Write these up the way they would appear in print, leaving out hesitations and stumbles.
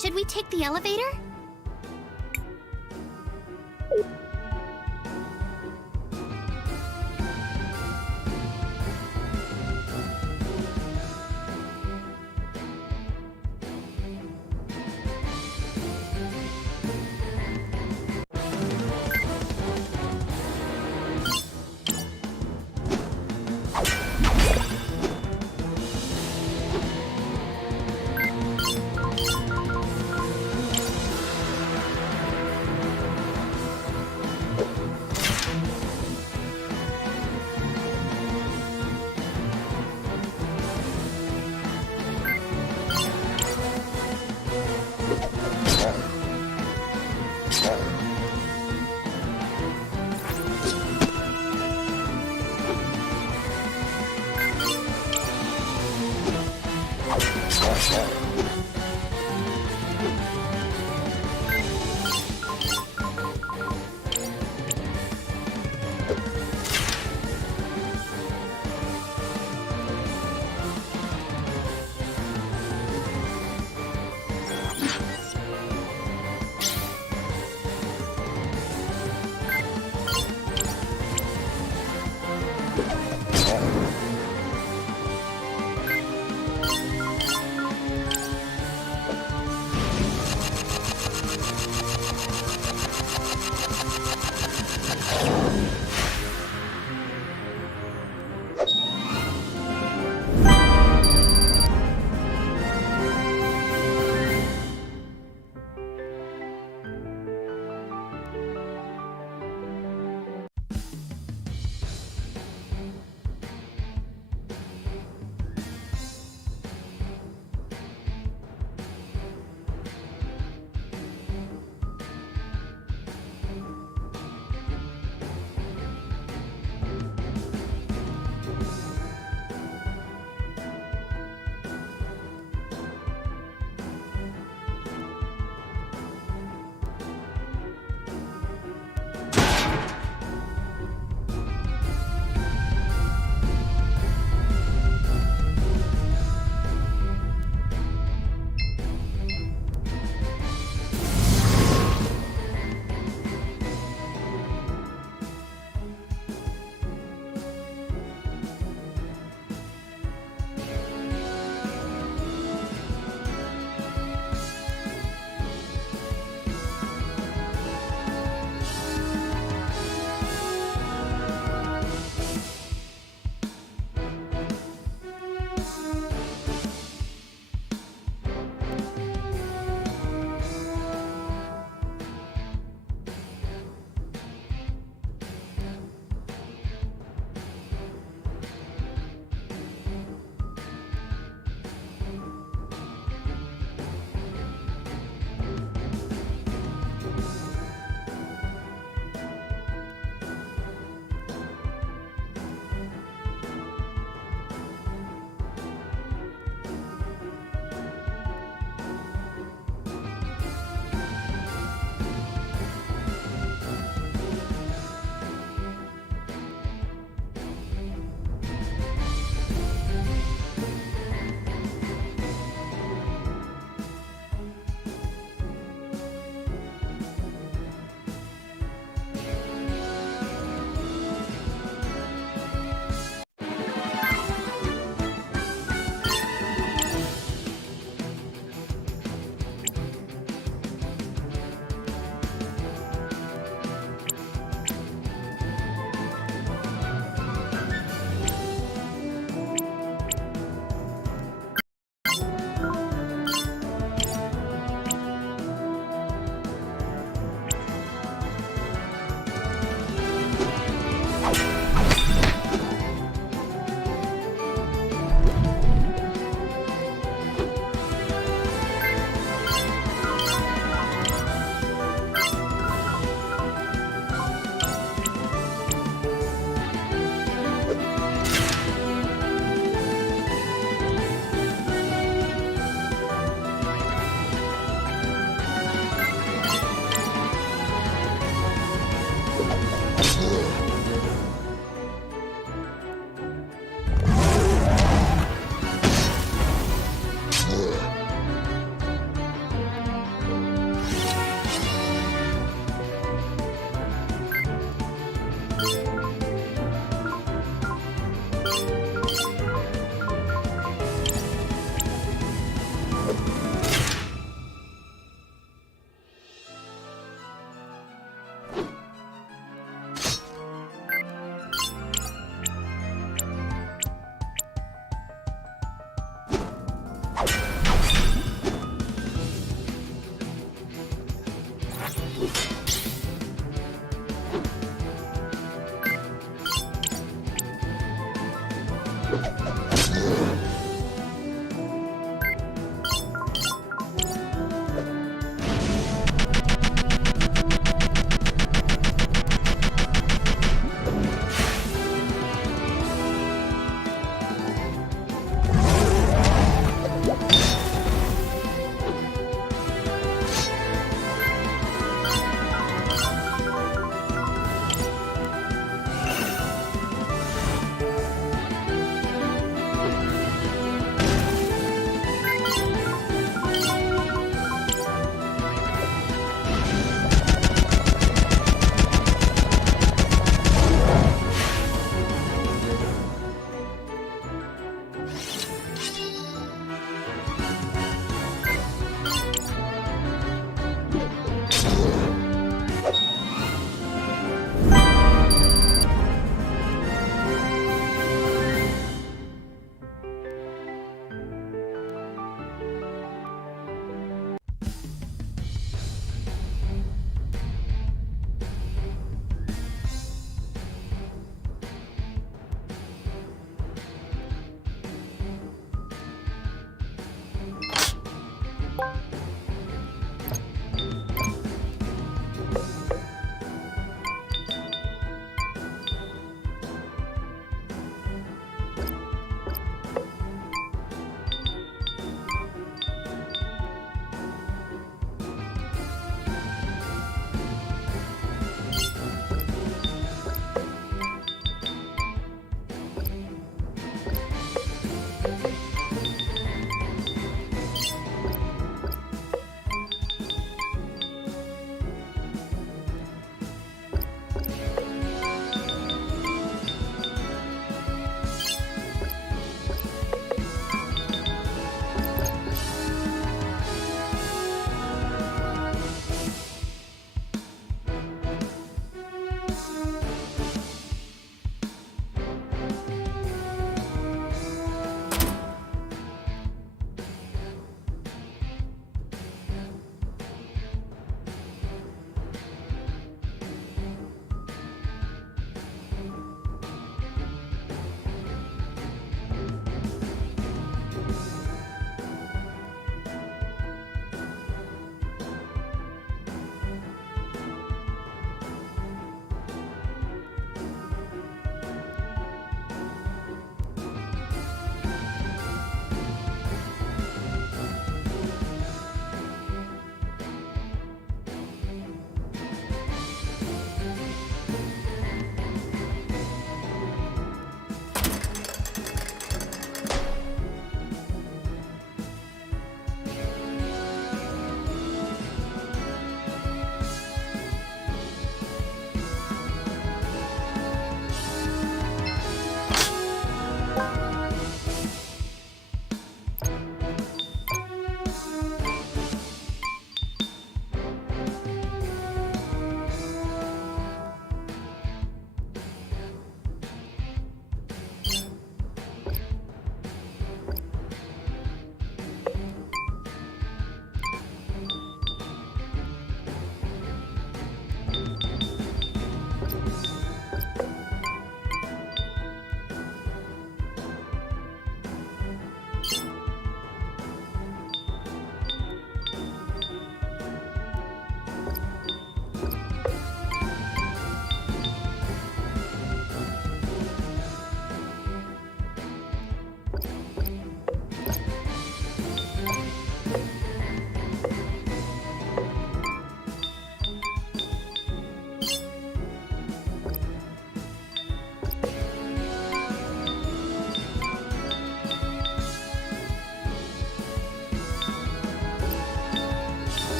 Should we take the elevator?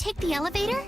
take the elevator?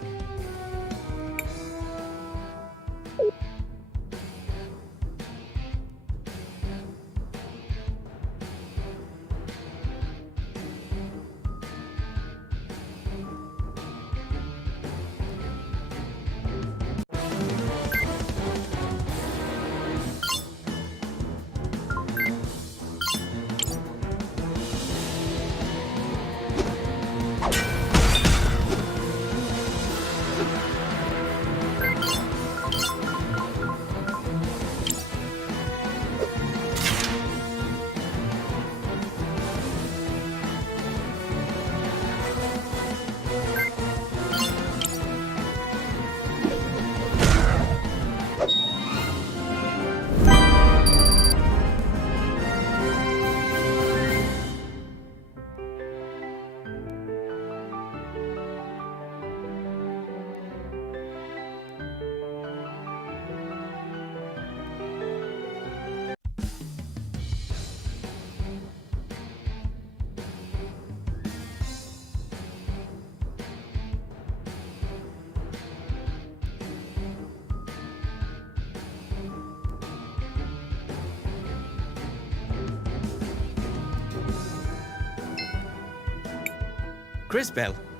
Cris,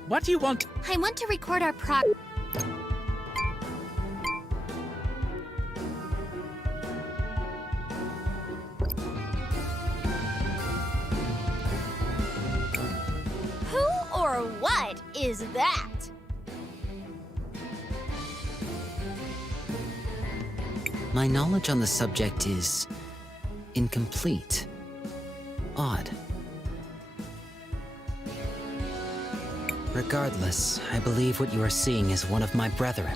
what do you want? I want to record our Who or what is that? My knowledge on the subject is incomplete. Odd. Regardless, I believe what you are seeing is one of my brethren,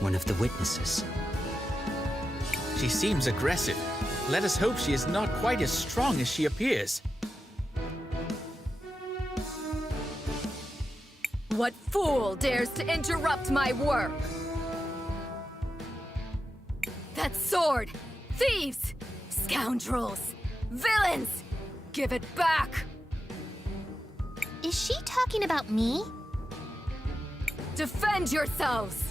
one of the witnesses. She seems aggressive. Let us hope she is not quite as strong as she appears. What fool dares to interrupt my work? That sword! Thieves! Scoundrels! Villains! Give it back! Is she talking about me? Defend yourselves!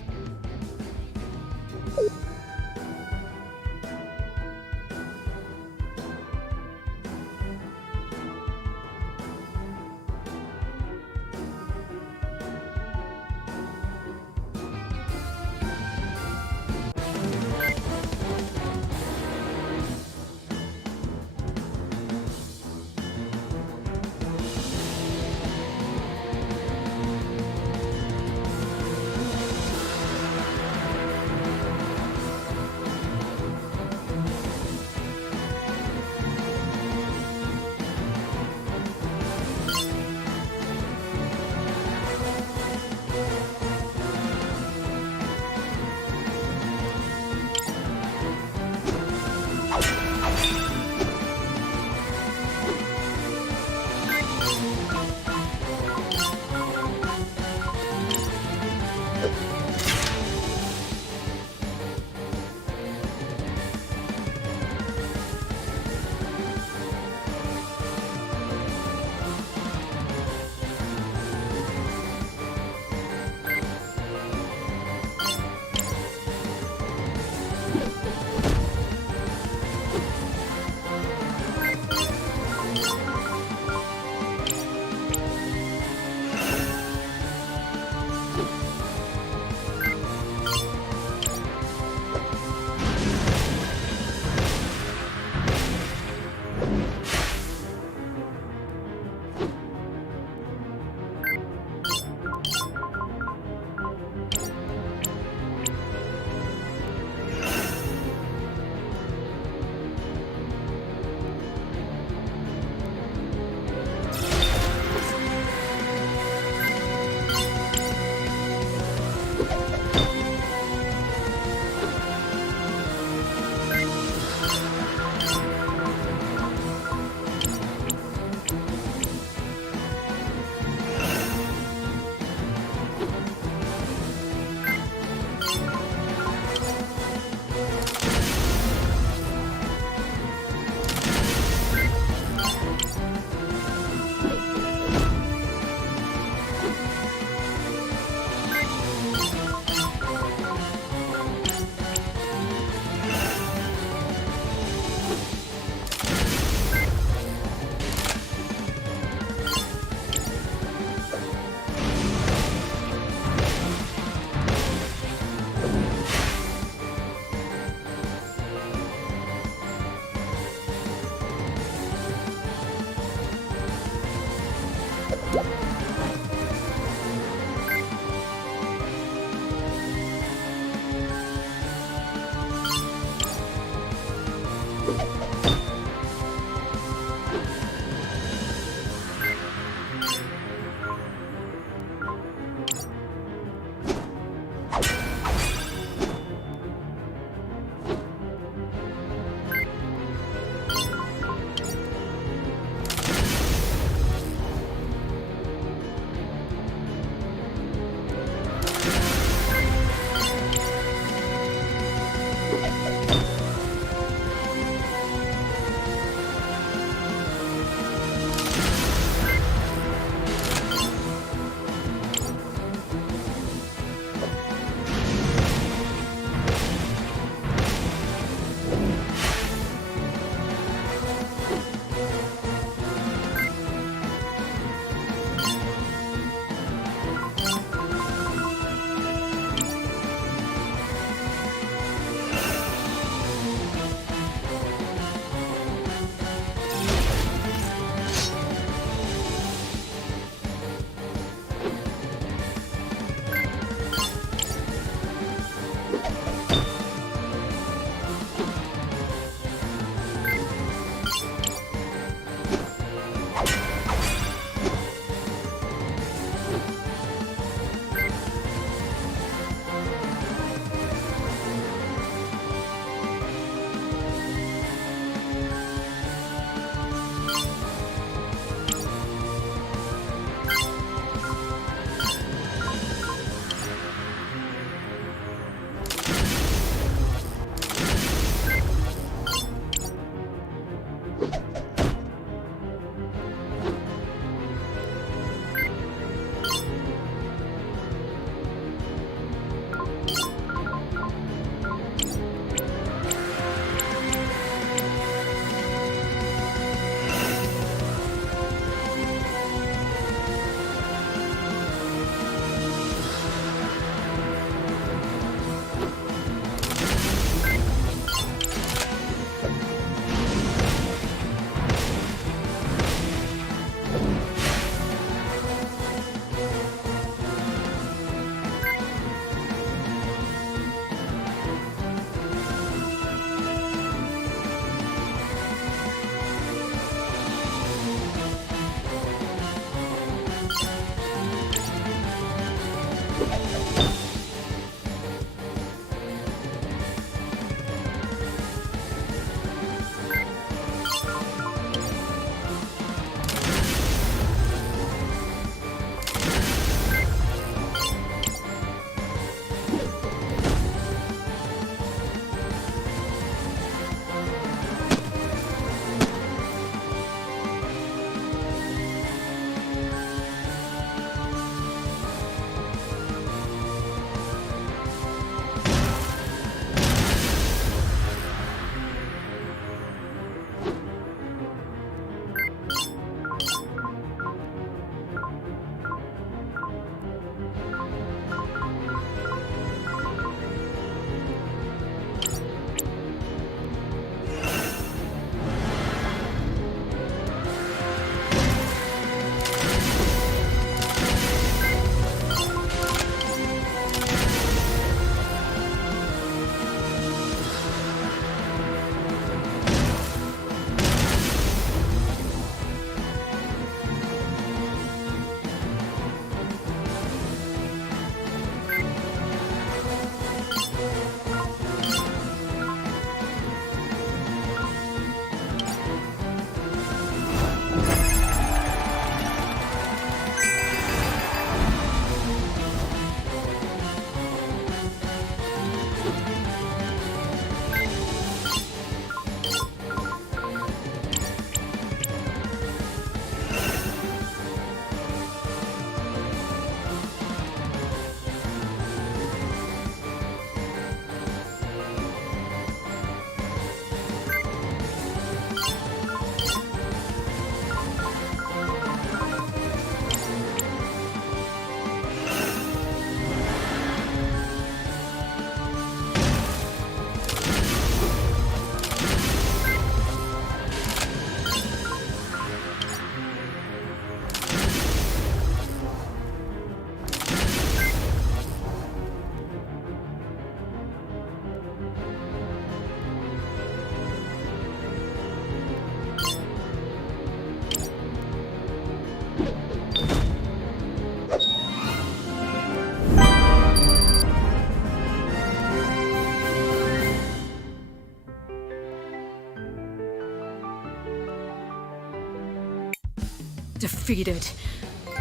defeated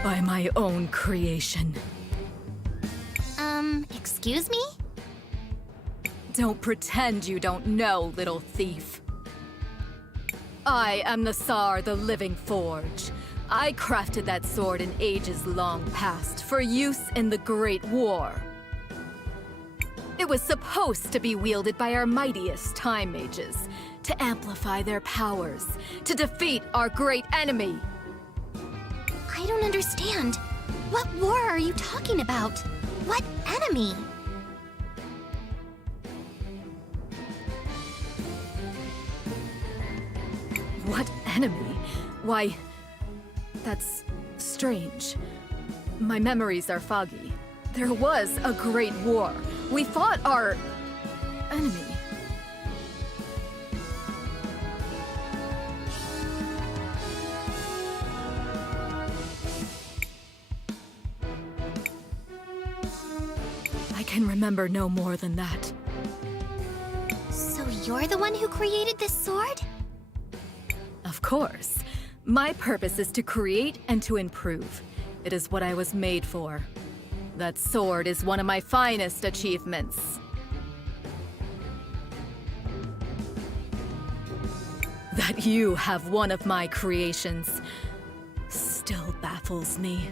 by my own creation. Excuse me? Don't pretend you don't know, little thief. I am the Tsar, the Living Forge. I crafted that sword in ages long past for use in the Great War. It was supposed to be wielded by our mightiest time mages, to amplify their powers, to defeat our great enemy. I don't understand. What war are you talking about? What enemy? What enemy? Why, that's strange. My memories are foggy. There was a great war. We fought our enemy. I can remember no more than that. So you're the one who created this sword? Of course. My purpose is to create and to improve. It is what I was made for. That sword is one of my finest achievements. That you have one of my creations still baffles me.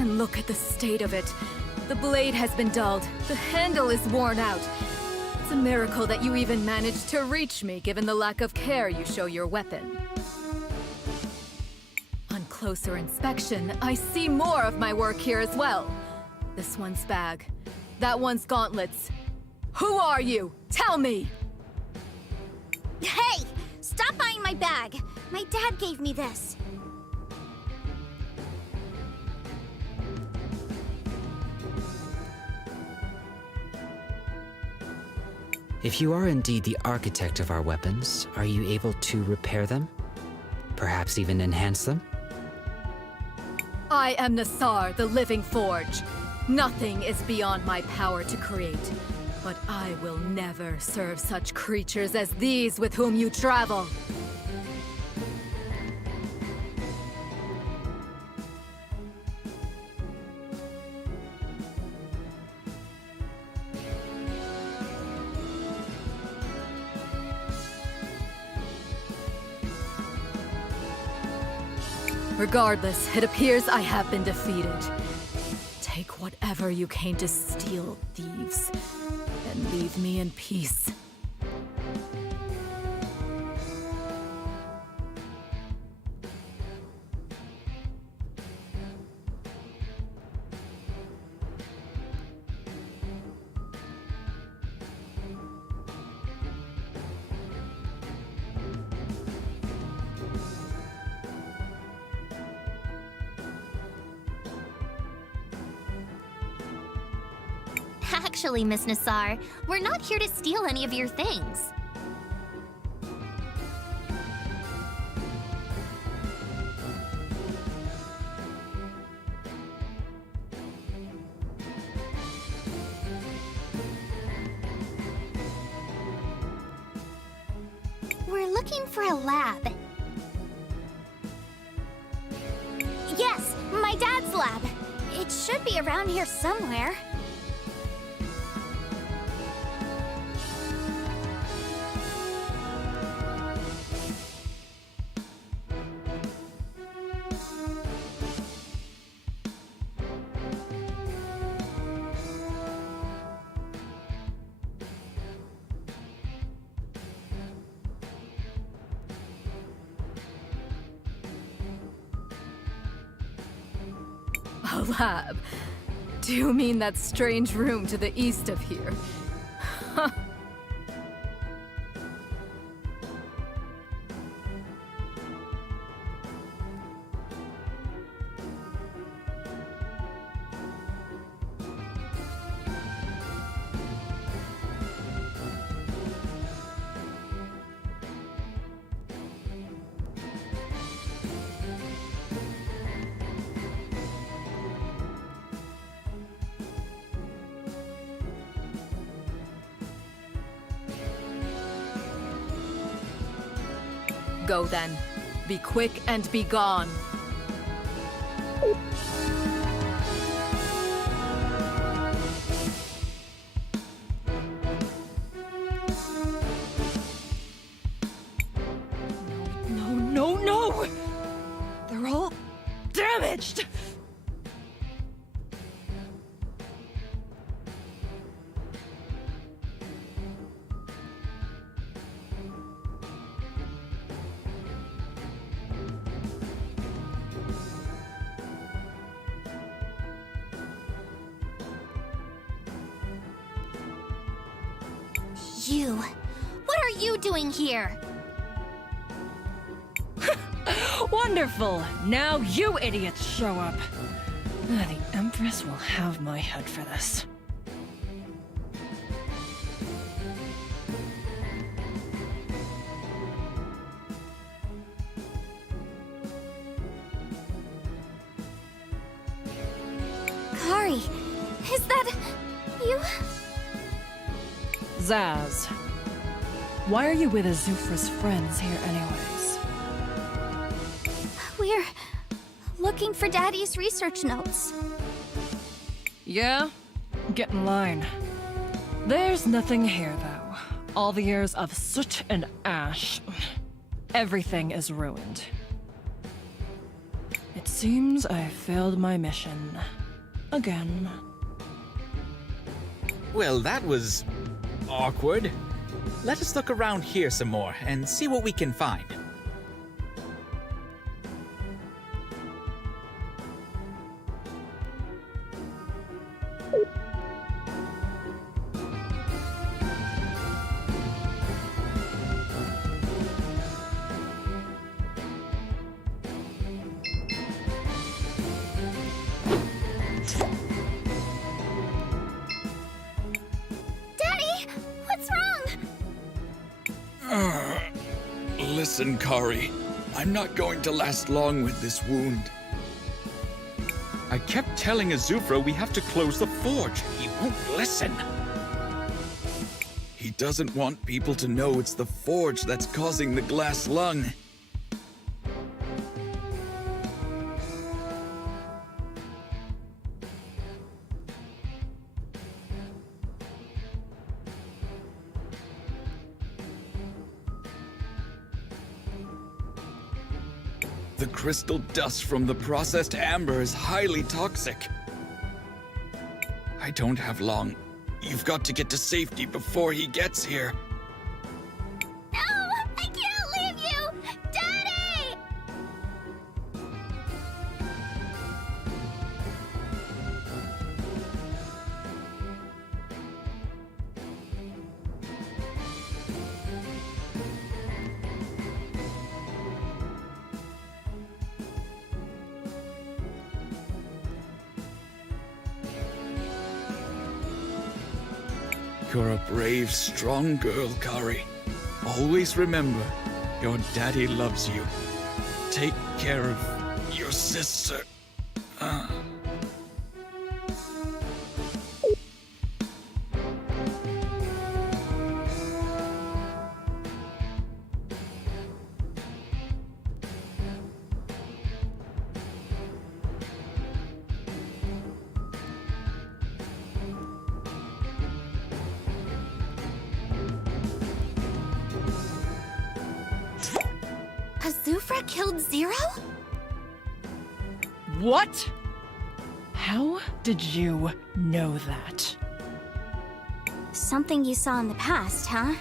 And look at the state of it. The blade has been dulled. The handle is worn out. It's a miracle that you even managed to reach me, given the lack of care you show your weapon. On closer inspection, I see more of my work here as well. This one's bag. That one's gauntlets. Who are you? Tell me! Hey! Stop buying my bag! My dad gave me this. If you are indeed the architect of our weapons, are you able to repair them? Perhaps even enhance them? I am the Tsar, the Living Forge. Nothing is beyond my power to create. But I will never serve such creatures as these with whom you travel. Regardless, it appears I have been defeated. Take whatever you came to steal, thieves, and leave me in peace. Actually, Miss Nassar, we're not here to steal any of your things. We're looking for a lab. Yes, my dad's lab. It should be around here somewhere. A lab? Do you mean that strange room to the east of here? Go then. Be quick and be gone. No! They're all damaged! You. What are you doing here? Wonderful! Now you idiots show up. The Empress will have my head for this. Kari, is that you? Zaz, why are you with Azufra's friends here anyways? We're looking for Daddy's research notes. Yeah? Get in line. There's nothing here, though. All the years of soot and ash. Everything is ruined. It seems I failed my mission. Again. Well, that was awkward. Let us look around here some more and see what we can find. Daddy, what's wrong? Listen, Kari. I'm not going to last long with this wound. I kept telling Azufra we have to close the forge. He won't listen. He doesn't want people to know it's the forge that's causing the glass lung. The crystal dust from the processed amber is highly toxic. I don't have long. You've got to get to safety before he gets here. No, I can't leave you! Daddy! You're a brave, strong girl, Kari. Always remember, your daddy loves you. Take care of your sister. Azufra killed Zero? What? How did you know that? Something you saw in the past, huh?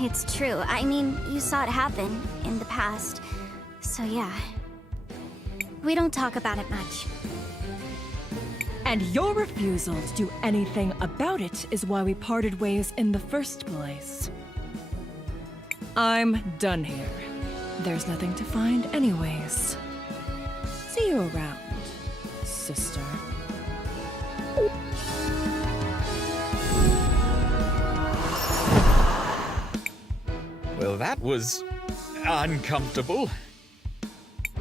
It's true. I mean, you saw it happen in the past. So yeah. We don't talk about it much. And your refusal to do anything about it is why we parted ways in the first place. I'm done here. There's nothing to find anyways. See you around, sister. Well, that was uncomfortable.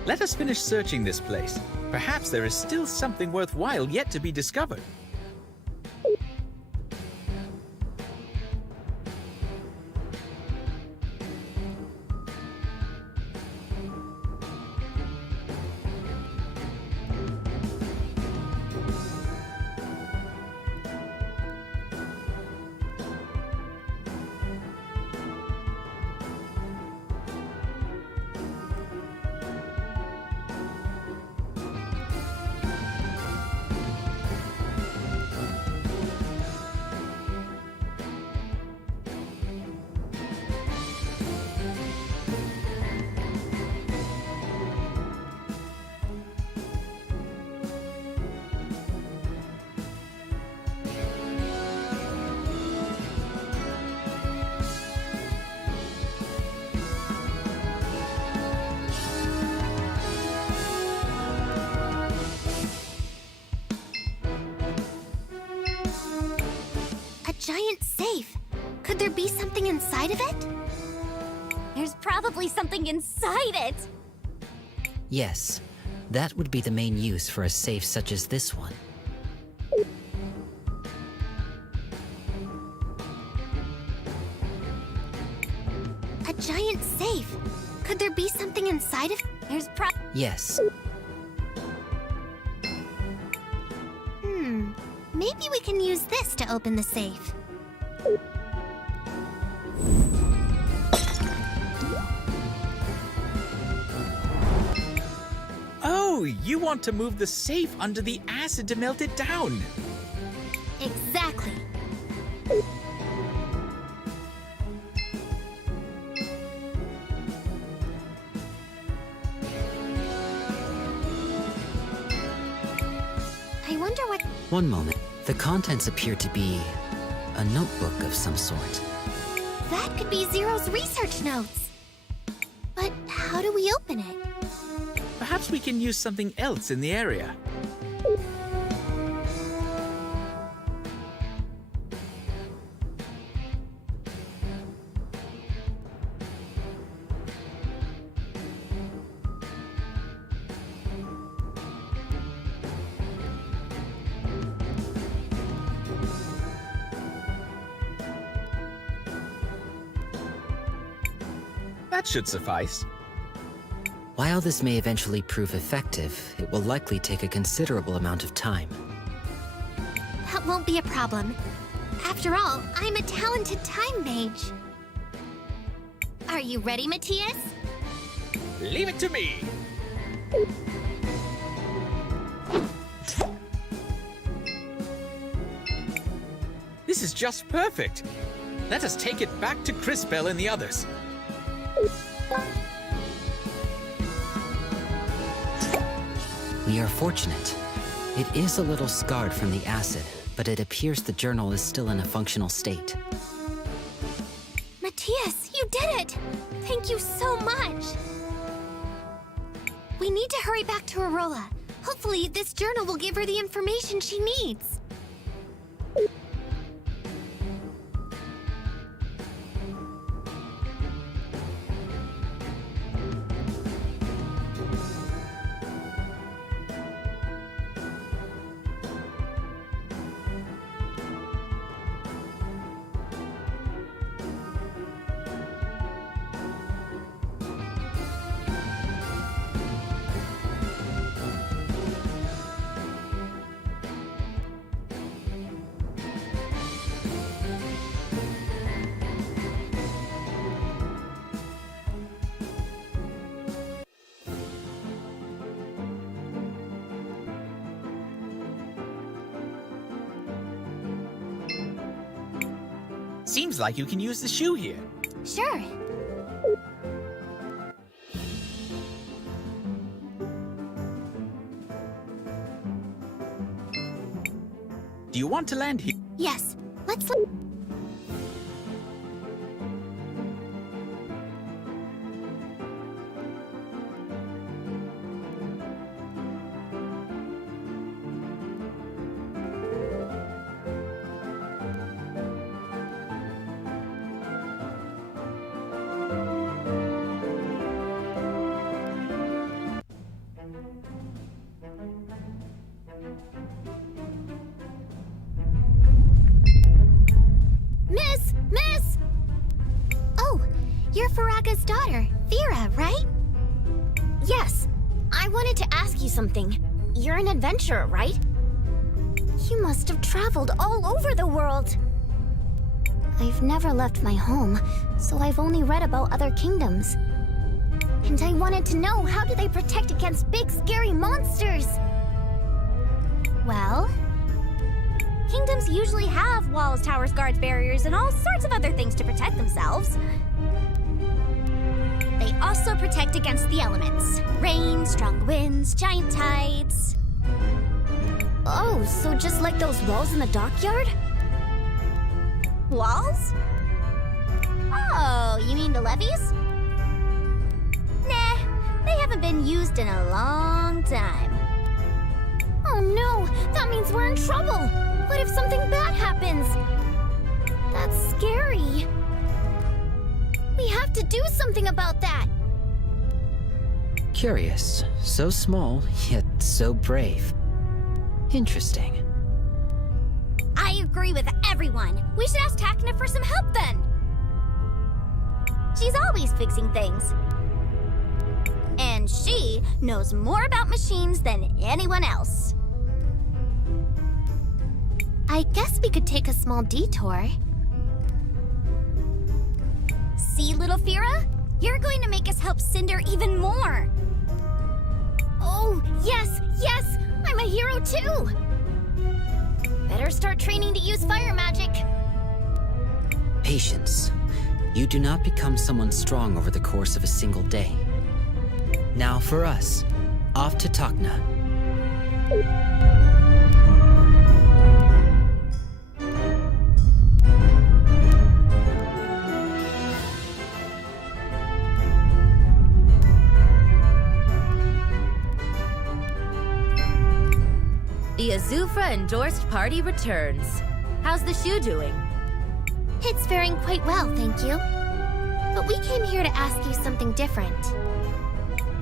Let us finish searching this place. Perhaps there is still something worthwhile yet to be discovered. inside of it? There's probably something inside it! Yes, that would be the main use for a safe such as this one. A giant safe. Could there be something inside of it? Yes. Maybe we can use this to open the safe. Oh, you want to move the safe under the acid to melt it down. Exactly. I wonder what... One moment. The contents appear to be a notebook of some sort. That could be Zero's research notes. But how do we open it? Perhaps we can use something else in the area. That should suffice. While this may eventually prove effective, it will likely take a considerable amount of time. That won't be a problem. After all, I'm a talented time mage. Are you ready, Matthias? Leave it to me. This is just perfect. Let us take it back to Cris and the others. We are fortunate. It is a little scarred from the acid, but it appears the journal is still in a functional state. Matthias, you did it! Thank you so much! We need to hurry back to Arola. Hopefully, this journal will give her the information she needs. Seems like you can use the shoe here. Sure. Do you want to land here? Yes, let's... Miss! Oh, you're Faraga's daughter, Vera, right? Yes. I wanted to ask you something. You're an adventurer, right? You must have traveled all over the world. I've never left my home, so I've only read about other kingdoms. And I wanted to know, how do they protect against big, scary monsters? Well, Kingdoms usually have walls, towers, guards, barriers, and all sorts of other things to protect themselves. They also protect against the elements. Rain, strong winds, giant tides. Oh, so just like those walls in the dockyard? Walls? Oh, you mean the levees? Nah, they haven't been used in a long time. Oh no, that means we're in trouble! What if something bad happens? That's scary. have to do something about that! Curious. So small, yet so brave. Interesting. I agree with everyone. We should ask Takna for some help then. She's always fixing things. And she knows more about machines than anyone else. I guess we could take a small detour. See, little Fira? You're going to make us help Cinder even more. Oh, yes, yes! I'm a hero too! Better start training to use fire magic. Patience. You do not become someone strong over the course of a single day. Now for us. Off to Takna. The Azufra-endorsed party returns. How's the shoe doing? It's faring quite well, thank you. But we came here to ask you something different.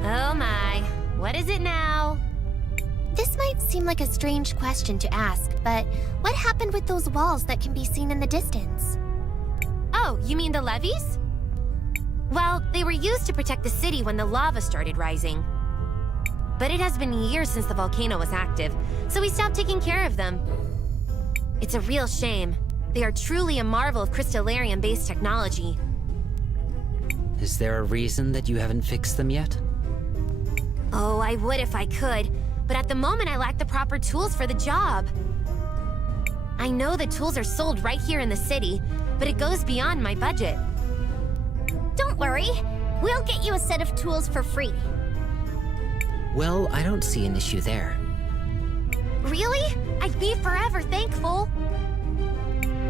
Oh my, what is it now? This might seem like a strange question to ask, but what happened with those walls that can be seen in the distance? Oh, you mean the levees? Well, they were used to protect the city when the lava started rising. But it has been years since the volcano was active, so we stopped taking care of them. It's a real shame. They are truly a marvel of crystallarium-based technology. Is there a reason that you haven't fixed them yet? Oh, I would if I could, but at the moment I lack the proper tools for the job. I know the tools are sold right here in the city, but it goes beyond my budget. Don't worry. We'll get you a set of tools for free. Well, I don't see an issue there. Really? I'd be forever thankful.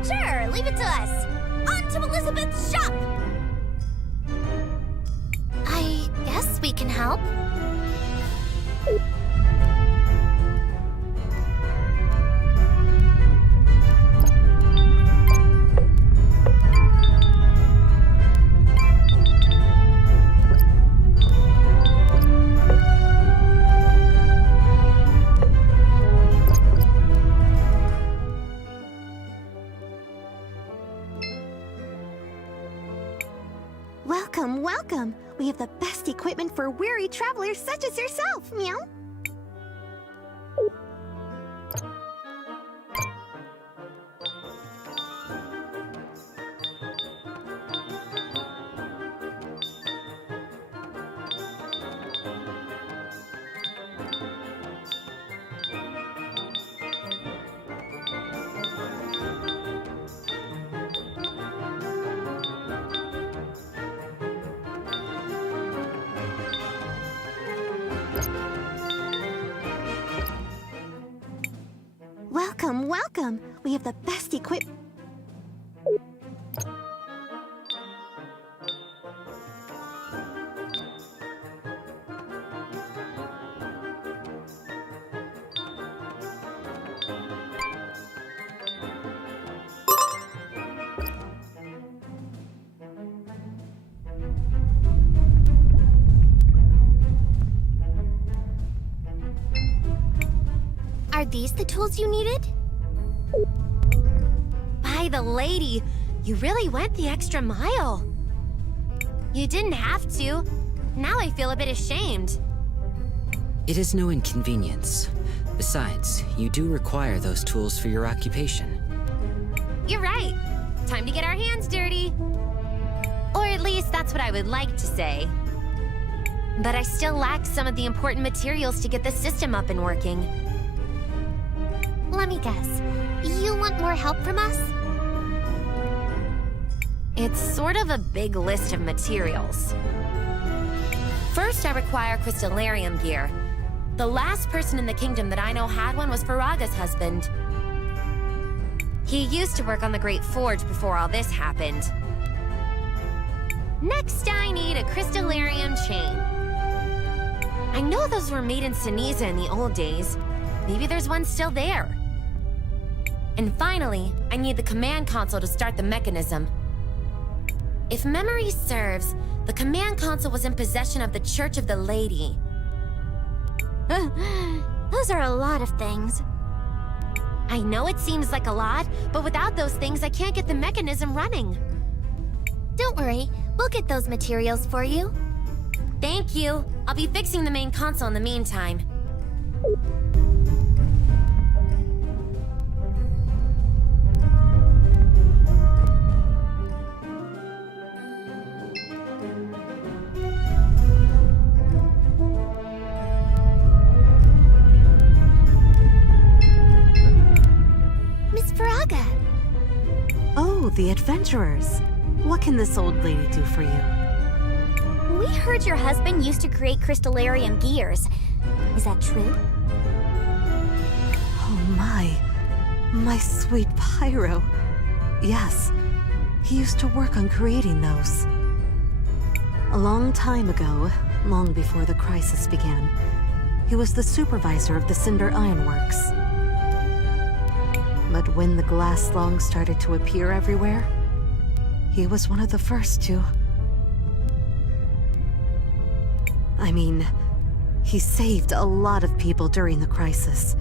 Sure, leave it to us. On to Elizabeth's shop! I guess we can help. Welcome, welcome! We have the best equipment for weary travelers such as yourself, meow! Welcome, welcome! We have the best equipment. Are these the tools you needed? By the lady, you really went the extra mile. You didn't have to. Now I feel a bit ashamed. It is no inconvenience. Besides, you do require those tools for your occupation. You're right. Time to get our hands dirty. Or at least that's what I would like to say. But I still lack some of the important materials to get the system up and working. Let me guess. You want more help from us? It's sort of a big list of materials. First, I require crystallarium gear. The last person in the kingdom that I know had one was Faraga's husband. He used to work on the Great Forge before all this happened. Next, I need a crystallarium chain. I know those were made in Seniza in the old days. Maybe there's one still there. And finally, I need the command console to start the mechanism. If memory serves, the command console was in possession of the Church of the Lady. Those are a lot of things. I know it seems like a lot, but without those things, I can't get the mechanism running. Don't worry, we'll get those materials for you. Thank you. I'll be fixing the main console in the meantime. Miss Faraga. Oh, the adventurers. What can this old lady do for you? We heard your husband used to create crystallarium gears. Is that true? Oh my sweet Pyro. Yes, he used to work on creating those. A long time ago, long before the crisis began, he was the supervisor of the Cinder Ironworks. But when the glass slongs started to appear everywhere, he was one of the first to... I mean, he saved a lot of people during the crisis.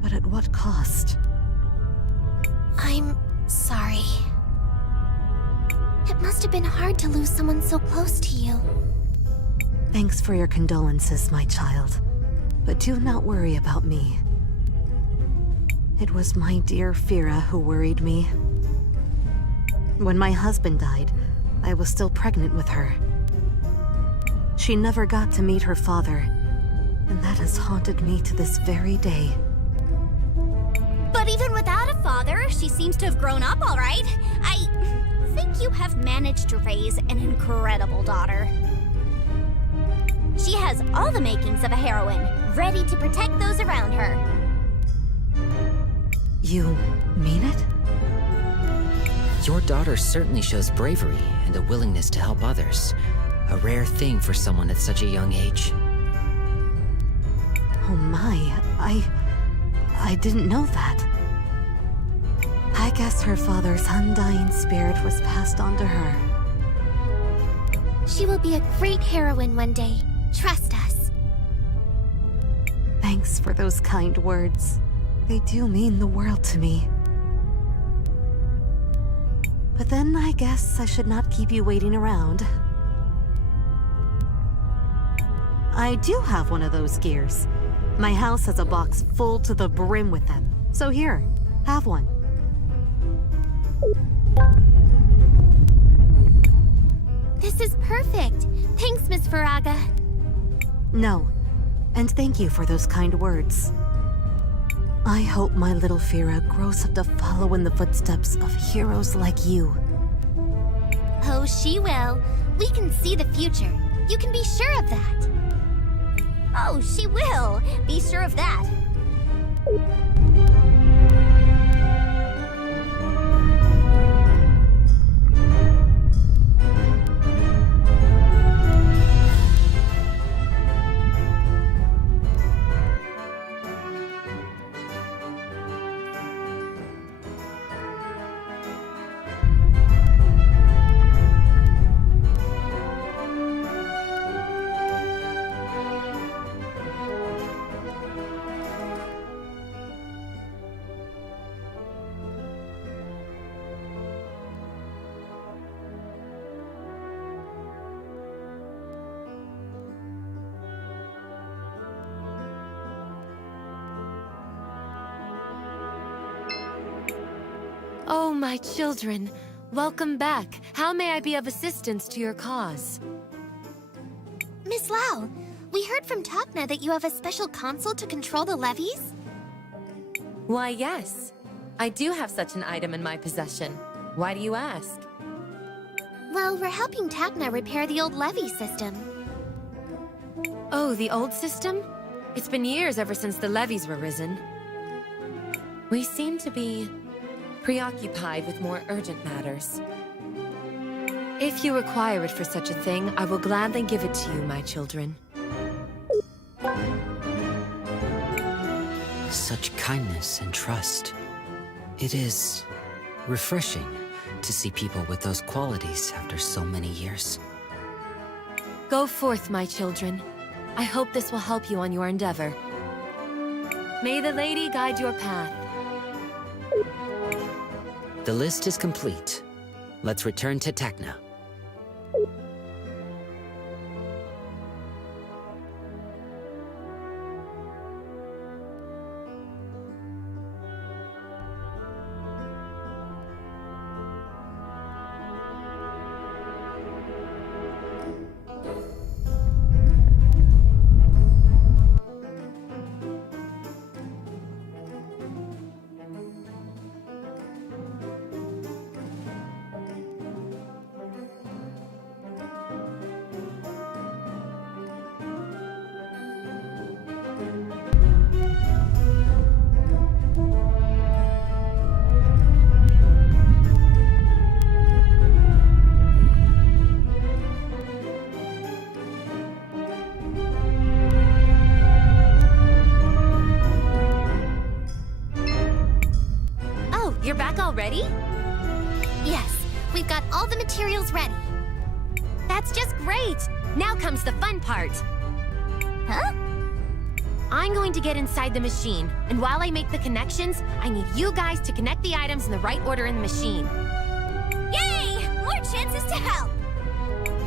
But at what cost? I'm sorry. It must have been hard to lose someone so close to you. Thanks for your condolences, my child. But do not worry about me. It was my dear Fira who worried me. When my husband died, I was still pregnant with her. She never got to meet her father, and that has haunted me to this very day. But even without a father, she seems to have grown up all right. I think you have managed to raise an incredible daughter. She has all the makings of a heroine, ready to protect those around her. You mean it? Your daughter certainly shows bravery and a willingness to help others. A rare thing for someone at such a young age. Oh my, I didn't know that. I guess her father's undying spirit was passed on to her. She will be a great heroine one day. Trust us. Thanks for those kind words. They do mean the world to me. But then I guess I should not keep you waiting around. I do have one of those gears. My house has a box full to the brim with them. So here, have one. This is perfect. Thanks, Miss Faraga. No, and thank you for those kind words. I hope my little Fira grows up to follow in the footsteps of heroes like you. Oh, she will. We can see the future. You can be sure of that. Oh, she will. Be sure of that. Oh, my children. Welcome back. How may I be of assistance to your cause? Miss Lau, we heard from Takna that you have a special console to control the levees? Why, yes. I do have such an item in my possession. Why do you ask? Well, we're helping Takna repair the old levee system. Oh, the old system? It's been years ever since the levees were risen. We seem to be preoccupied with more urgent matters. If you require it for such a thing, I will gladly give it to you, my children. Such kindness and trust. It is refreshing to see people with those qualities after so many years. Go forth, my children. I hope this will help you on your endeavor. May the lady guide your path. The list is complete. Let's return to Tecna. You're back already? Yes, we've got all the materials ready. That's just great! Now comes the fun part. Huh? I'm going to get inside the machine, and while I make the connections, I need you guys to connect the items in the right order in the machine. Yay! More chances to help!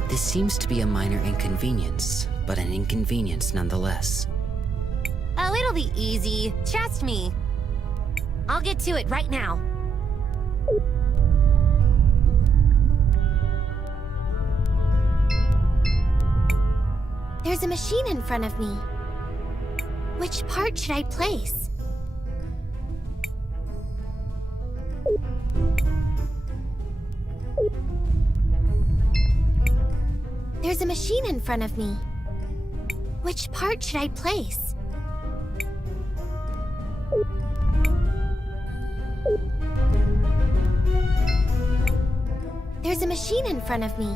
This seems to be a minor inconvenience, but an inconvenience nonetheless. Oh, it'll be easy. Trust me. I'll get to it right now. There's a machine in front of me. Which part should I place? There's a machine in front of me. Which part should I place? There's a machine in front of me.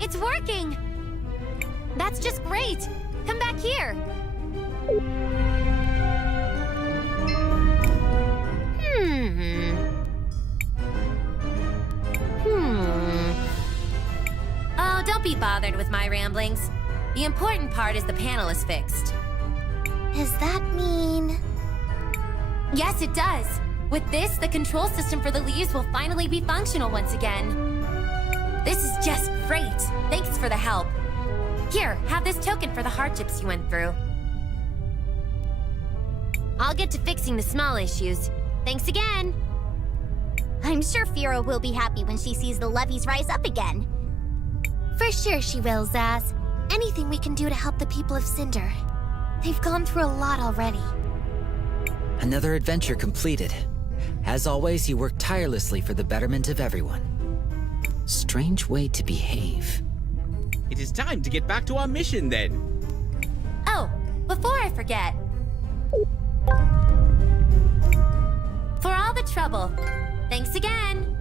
It's working! That's just great! Come back here! Oh, don't be bothered with my ramblings. The important part is the panel is fixed. Does that mean... Yes, it does. With this, the control system for the leaves will finally be functional once again. This is just great. Thanks for the help. Here, have this token for the hardships you went through. I'll get to fixing the small issues. Thanks again. I'm sure Fira will be happy when she sees the levees rise up again. For sure she will, Zaz. Anything we can do to help the people of Cinder. They've gone through a lot already. Another adventure completed. As always, you work tirelessly for the betterment of everyone. Strange way to behave. It is time to get back to our mission then. Oh, before I forget. For all the trouble, thanks again.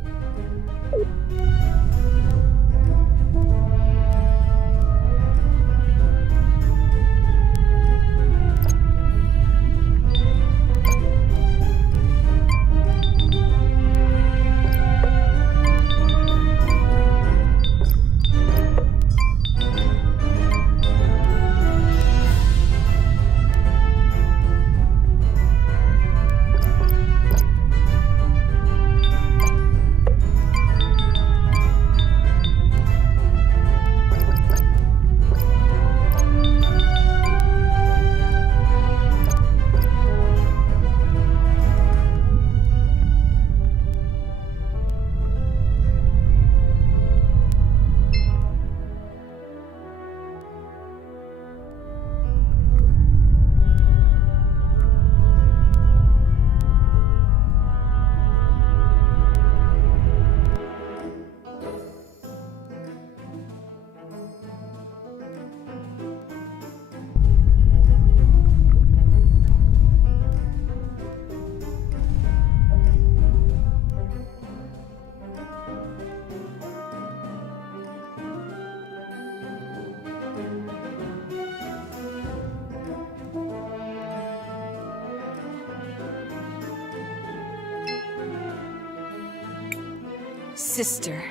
Sister,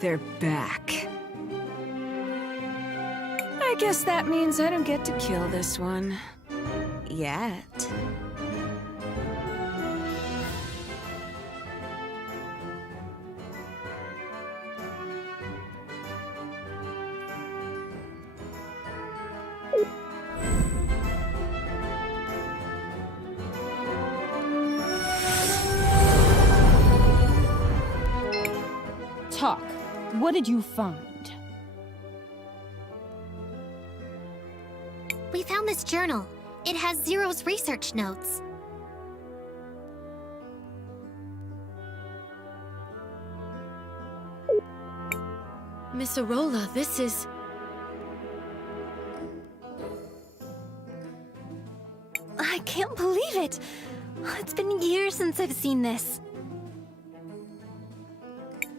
they're back. I guess that means I don't get to kill this one. Yet. Talk. What did you find? We found this journal. It has Zero's research notes. Miss Arola, this is... I can't believe it! It's been years since I've seen this.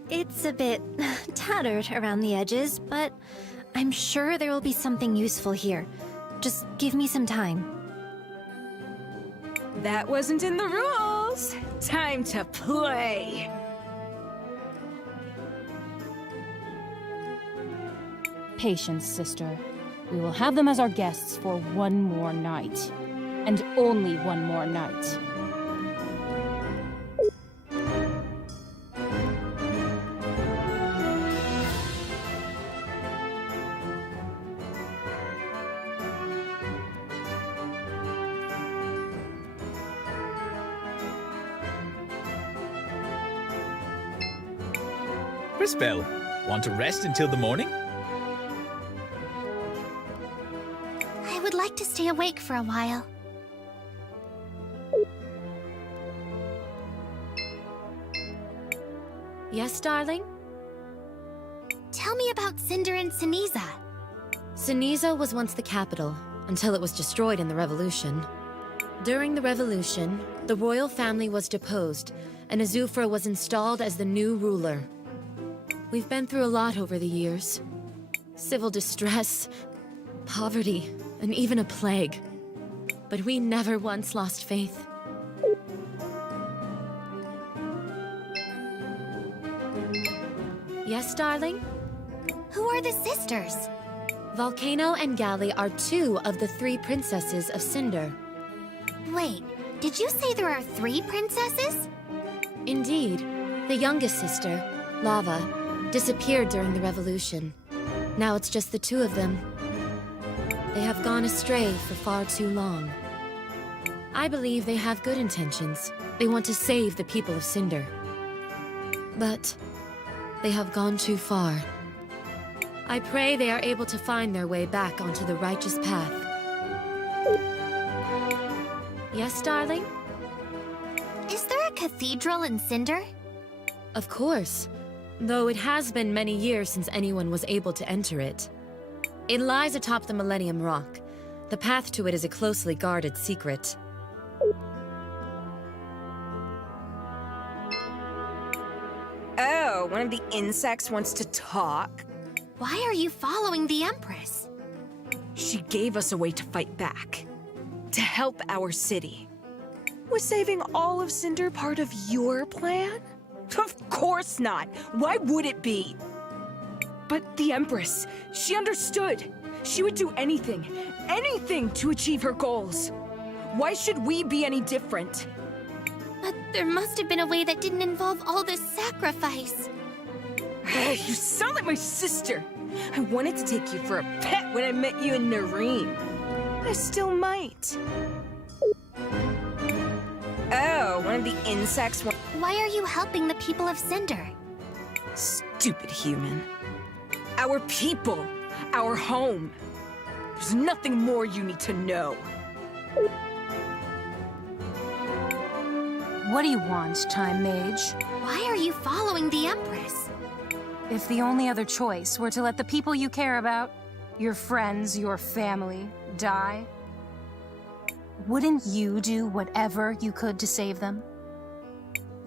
It's a bit tattered around the edges, but I'm sure there will be something useful here. Just give me some time. That wasn't in the rules! Time to play! Patience, sister. We will have them as our guests for one more night. And only one more night. Crisbell, want to rest until the morning? I would like to stay awake for a while. Yes, darling? Tell me about Cinder and Siniza. Siniza was once the capital, until it was destroyed in the Revolution. During the Revolution, the royal family was deposed, and Azufra was installed as the new ruler. We've been through a lot over the years. Civil distress, poverty, and even a plague. But we never once lost faith. Yes, darling? Who are the sisters? Volcano and Galley are two of the 3 princesses of Cinder. Wait, did you say there are 3 princesses? Indeed. The youngest sister, Lava, disappeared during the Revolution. Now it's just the 2 of them. They have gone astray for far too long. I believe they have good intentions. They want to save the people of Cinder. But they have gone too far. I pray they are able to find their way back onto the righteous path. Yes, darling? Is there a cathedral in Cinder? Of course, though it has been many years since anyone was able to enter it. It lies atop the Millennium Rock. The path to it is a closely guarded secret. Oh, one of the insects wants to talk? Why are you following the Empress? She gave us a way to fight back. To help our city. Was saving all of Cinder part of your plan? Of course not! Why would it be? But the Empress, she understood. She would do anything to achieve her goals. Why should we be any different? But there must have been a way that didn't involve all this sacrifice. You sound like my sister. I wanted to take you for a pet when I met you in Nareen. I still might. Oh, one of the insects wants... Why are you helping the people of Cinder? Stupid human. Our people. Our home. There's nothing more you need to know. What do you want, Time Mage? Why are you following the Empress? If the only other choice were to let the people you care about, your friends, your family, die, wouldn't you do whatever you could to save them?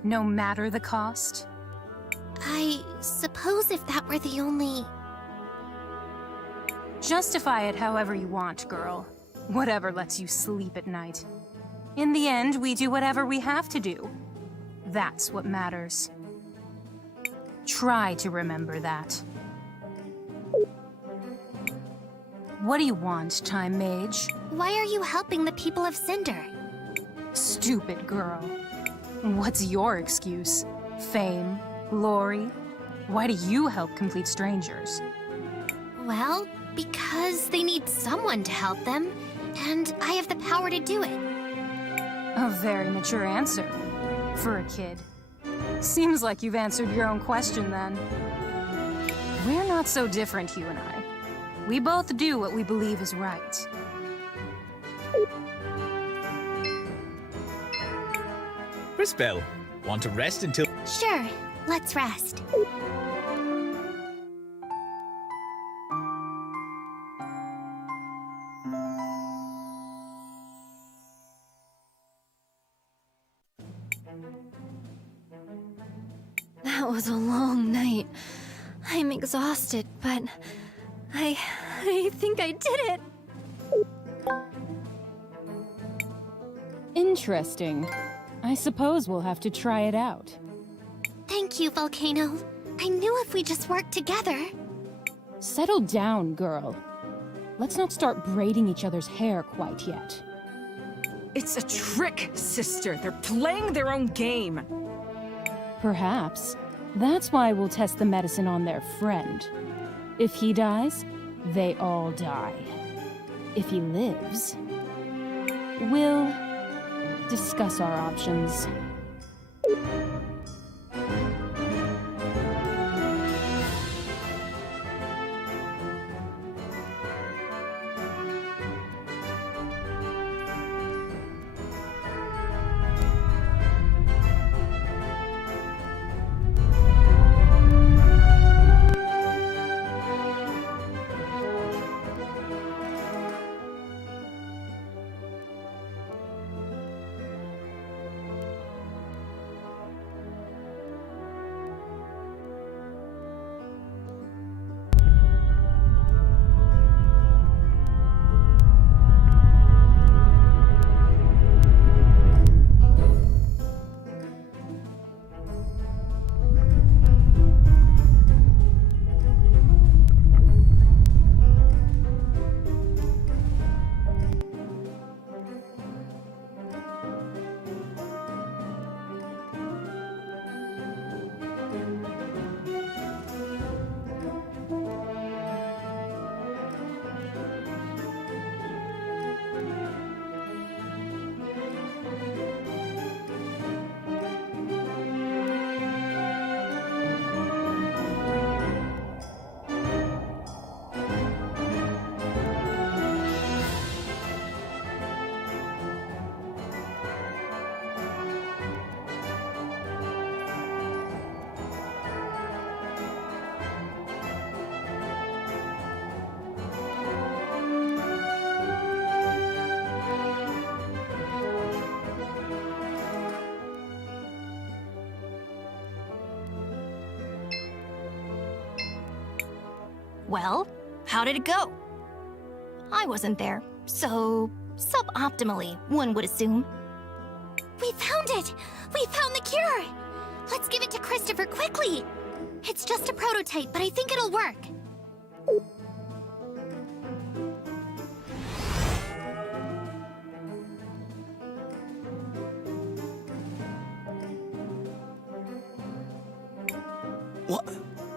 No matter the cost? I suppose if that were the only... Justify it however you want, girl. Whatever lets you sleep at night. In the end, we do whatever we have to do. That's what matters. Try to remember that. What do you want, Time Mage? Why are you helping the people of Cinder? Stupid girl. What's your excuse? Fame? Glory? Why do you help complete strangers? Well, because they need someone to help them, and I have the power to do it. A very mature answer. For a kid. Seems like you've answered your own question then. We're not so different, you and I. We both do what we believe is right. Crisbell, want to rest until... Sure, let's rest. That was a long night. I'm exhausted, but I think I did it. Interesting. I suppose we'll have to try it out. Thank you, Volcano. I knew if we just worked together. Settle down, girl. Let's not start braiding each other's hair quite yet. It's a trick, sister. They're playing their own game. Perhaps. That's why we'll test the medicine on their friend. If he dies, they all die. If he lives, we'll discuss our options. Well, how did it go? I wasn't there, so suboptimally, one would assume. We found it! We found the cure! Let's give it to Christopher quickly! It's just a prototype, but I think it'll work.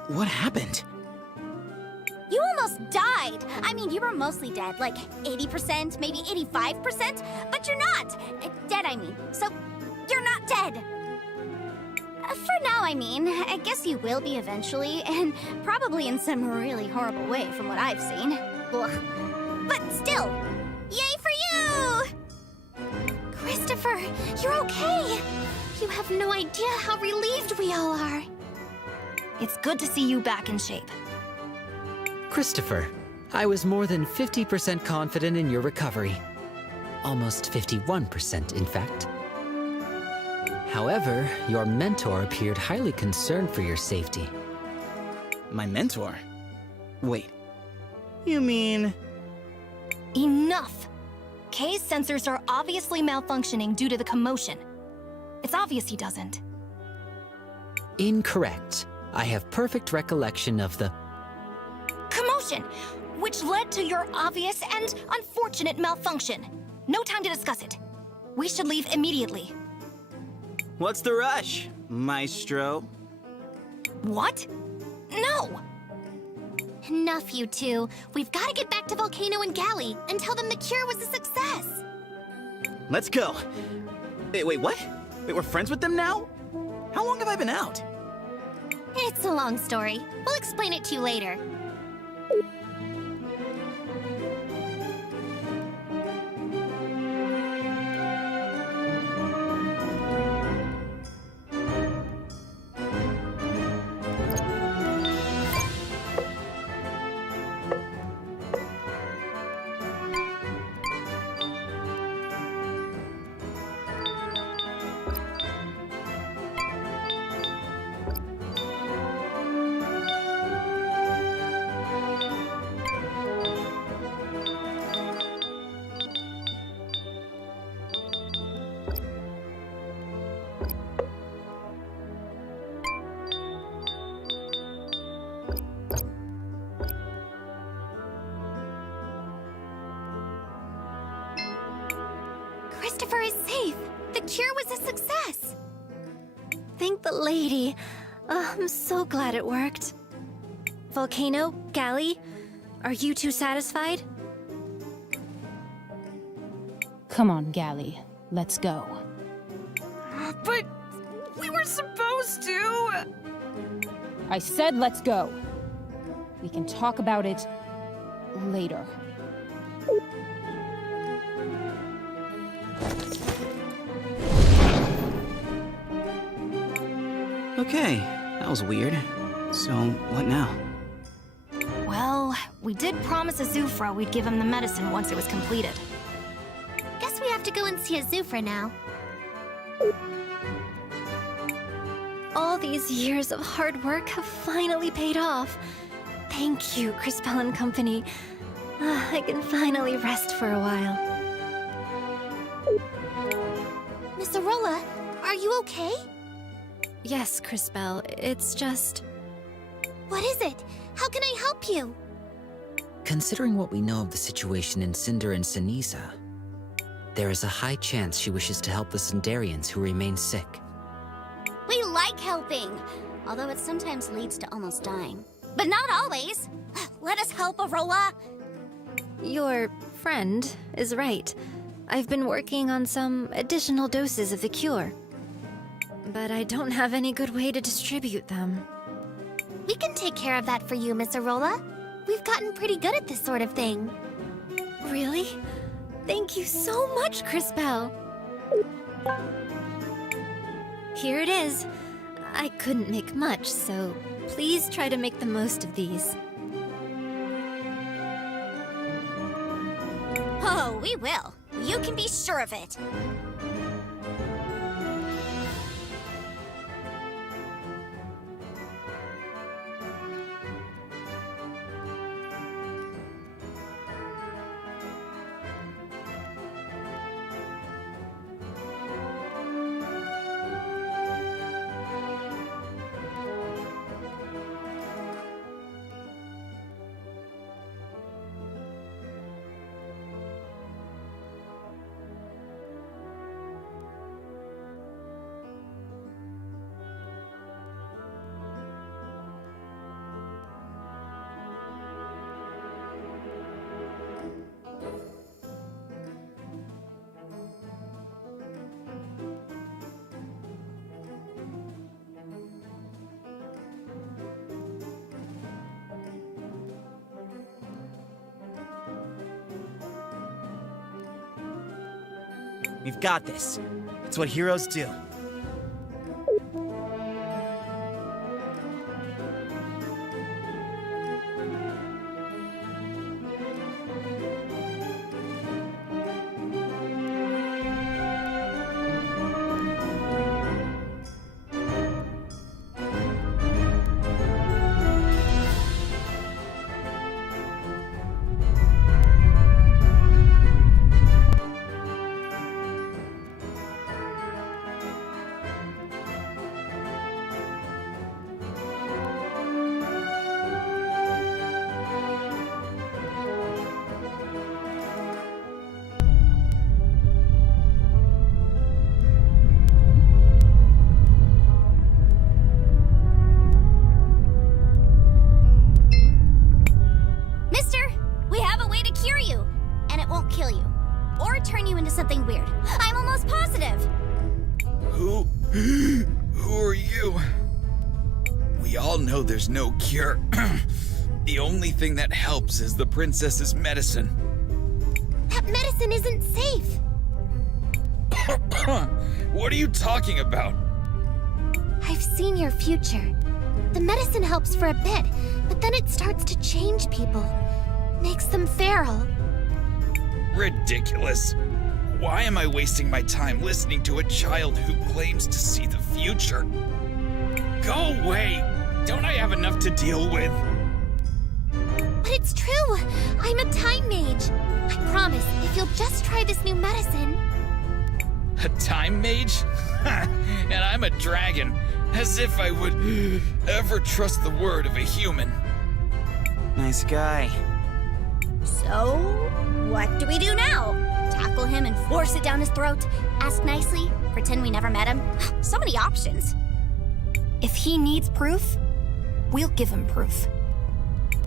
What happened? You almost died! I mean, you were mostly dead, like 80%, maybe 85%, but you're not! Dead, I mean. So, you're not dead! For now, I mean. I guess you will be eventually, and probably in some really horrible way from what I've seen. Ugh. But still, yay for you! Christopher, you're okay! You have no idea how relieved we all are. It's good to see you back in shape. Christopher, I was more than 50% confident in your recovery. Almost 51%, in fact. However, your mentor appeared highly concerned for your safety. My mentor? Wait. You mean... Enough! Kay's sensors are obviously malfunctioning due to the commotion. It's obvious he doesn't. Incorrect. I have perfect recollection of the... Commotion, which led to your obvious and unfortunate malfunction. No time to discuss it. We should leave immediately. What's the rush, Maestro? What? No! Enough, you two. We've got to get back to Volcano and Galley and tell them the cure was a success. Let's go. Wait, what? Wait, we're friends with them now? How long have I been out? It's a long story. We'll explain it to you later. Christopher is safe. The cure was a success. Thank the lady. I'm so glad it worked. Volcano, Galley, are you two satisfied? Come on, Galley. Let's go. But we were supposed to. I said let's go. We can talk about it later. Okay, that was weird. So, what now? Well, we did promise Azufra we'd give him the medicine once it was completed. Guess we have to go and see Azufra now. All these years of hard work have finally paid off. Thank you, Crispell and Company. I can finally rest for a while. Miss Arola, are you okay? Yes, Crispell, it's just... What is it? How can I help you? Considering what we know of the situation in Cinder and Sinisa, there is a high chance she wishes to help the Cinderians who remain sick. We like helping, although it sometimes leads to almost dying. But not always. Let us help, Arola. Your friend is right. I've been working on some additional doses of the cure. But I don't have any good way to distribute them. We can take care of that for you, Miss Arola. We've gotten pretty good at this sort of thing. Really? Thank you so much, Crispell. Here it is. I couldn't make much, so please try to make the most of these. Oh, we will. You can be sure of it. We've got this. It's what heroes do. all know there's no cure. The only thing that helps is the princess's medicine. That medicine isn't safe. What are you talking about? I've seen your future. The medicine helps for a bit, but then it starts to change people. Makes them feral. Ridiculous. Why am I wasting my time listening to a child who claims to see the future? Go away! Don't I have enough to deal with? But it's true! I'm a time mage. I promise, if you'll just try this new medicine... A time mage? And I'm a dragon. As if I would ever trust the word of a human. Nice guy. So, what do we do now? Tackle him and force it down his throat? Ask nicely? Pretend we never met him? So many options. If he needs proof, we'll give him proof.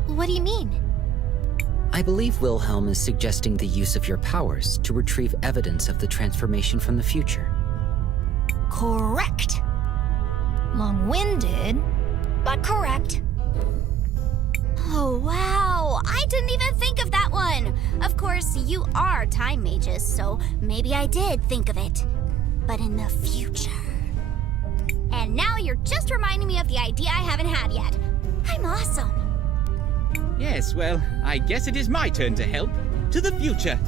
What do you mean? I believe Wilhelm is suggesting the use of your powers to retrieve evidence of the transformation from the future. Correct. Long-winded, but correct. Oh, wow! I didn't even think of that one! Of course, you are time mages, so maybe I did think of it. But in the future. And now you're just reminding me of the idea I haven't had yet. I'm awesome. Yes, well, I guess it is my turn to help. To the future.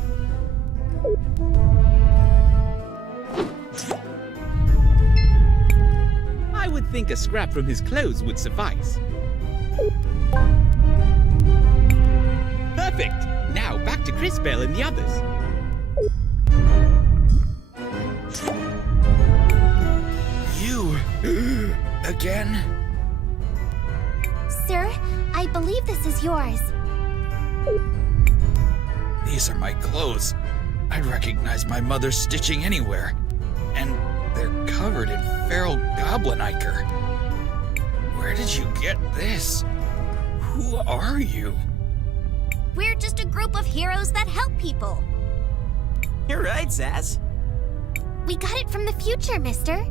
I would think a scrap from his clothes would suffice. Perfect! Now back to Cris and the others. You... again? Sir, I believe this is yours. These are my clothes. I'd recognize my mother's stitching anywhere. And they're covered in feral goblin ichor. Where did you get this? Who are you? We're just a group of heroes that help people. You're right, Zaz. We got it from the future, mister.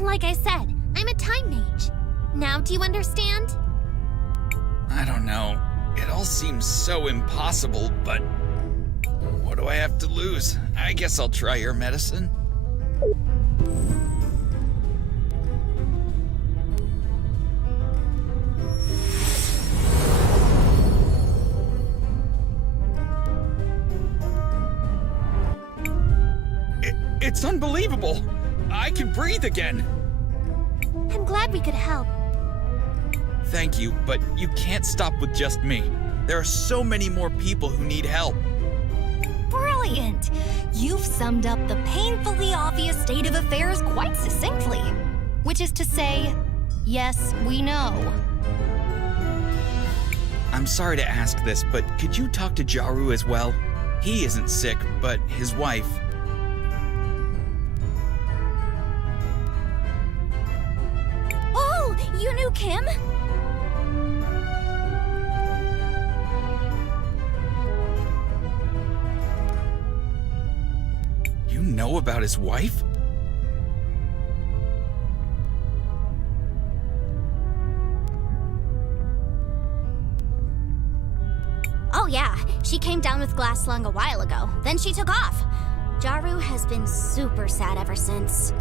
Like I said, I'm a time mage. Now do you understand? I don't know. It all seems so impossible, but... what do I have to lose? I guess I'll try your medicine. It's unbelievable! I can breathe again! I'm glad we could help. Thank you, but you can't stop with just me. There are so many more people who need help. Brilliant! You've summed up the painfully obvious state of affairs quite succinctly. Which is to say, yes, we know. I'm sorry to ask this, but could you talk to Jaru as well? He isn't sick, but his wife... Oh, you knew Kim? You know about his wife? Oh yeah, she came down with glass lung a while ago. Then she took off. Jaru has been super sad ever since.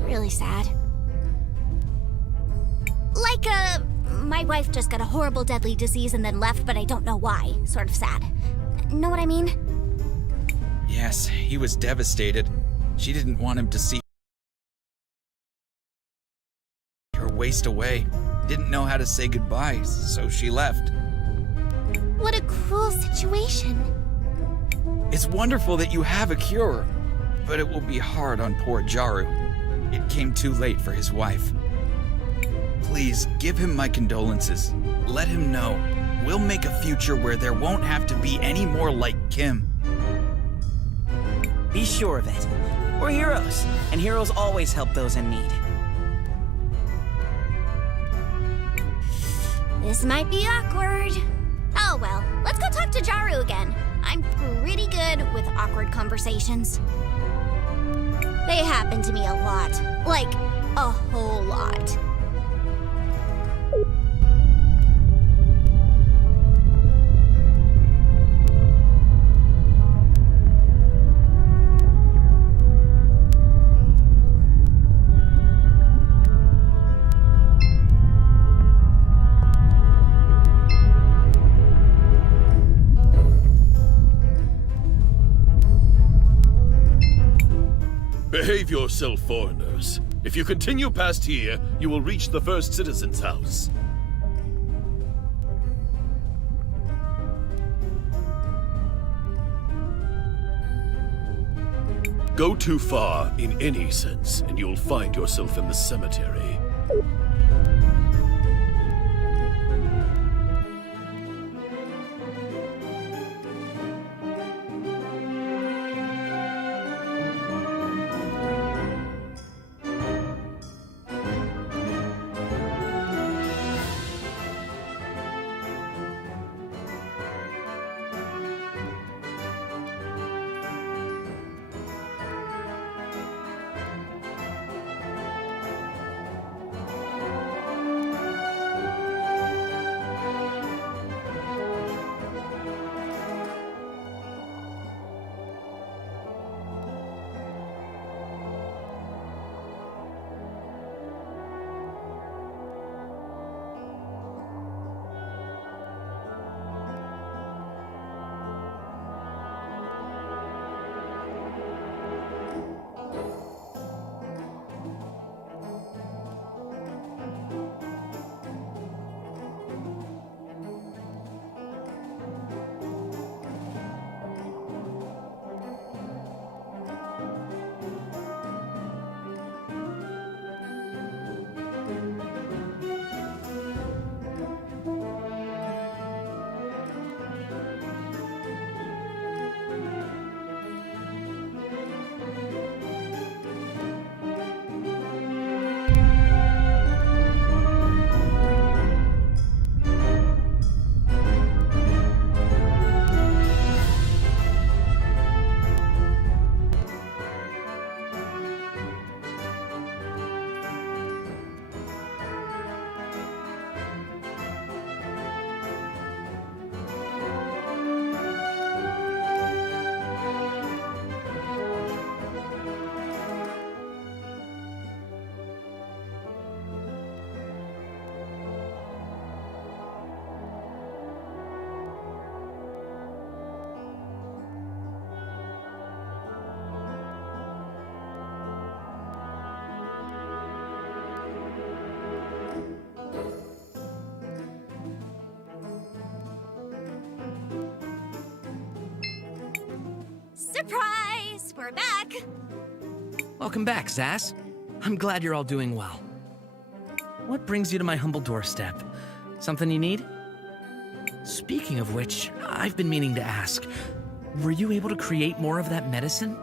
Really sad. Like, my wife just got a horrible deadly disease and then left, but I don't know why. Sort of sad. Know what I mean? Yes, he was devastated. She didn't want him to see her waste away. Didn't know how to say goodbye, so she left. What a cruel situation. It's wonderful that you have a cure, but it will be hard on poor Jaru. It came too late for his wife. Please, give him my condolences. Let him know. We'll make a future where there won't have to be any more like Kim. Be sure of it. We're heroes, and heroes always help those in need. This might be awkward. Oh well, let's go talk to Jaru again. I'm pretty good with awkward conversations. They happen to me a lot. Like, a whole lot. yourself foreigners. If you continue past here, you will reach the first citizen's house. Go too far in any sense, and you'll find yourself in the cemetery. Surprise! We're back! Welcome back, Zaz. I'm glad you're all doing well. What brings you to my humble doorstep? Something you need? Speaking of which, I've been meaning to ask, were you able to create more of that medicine?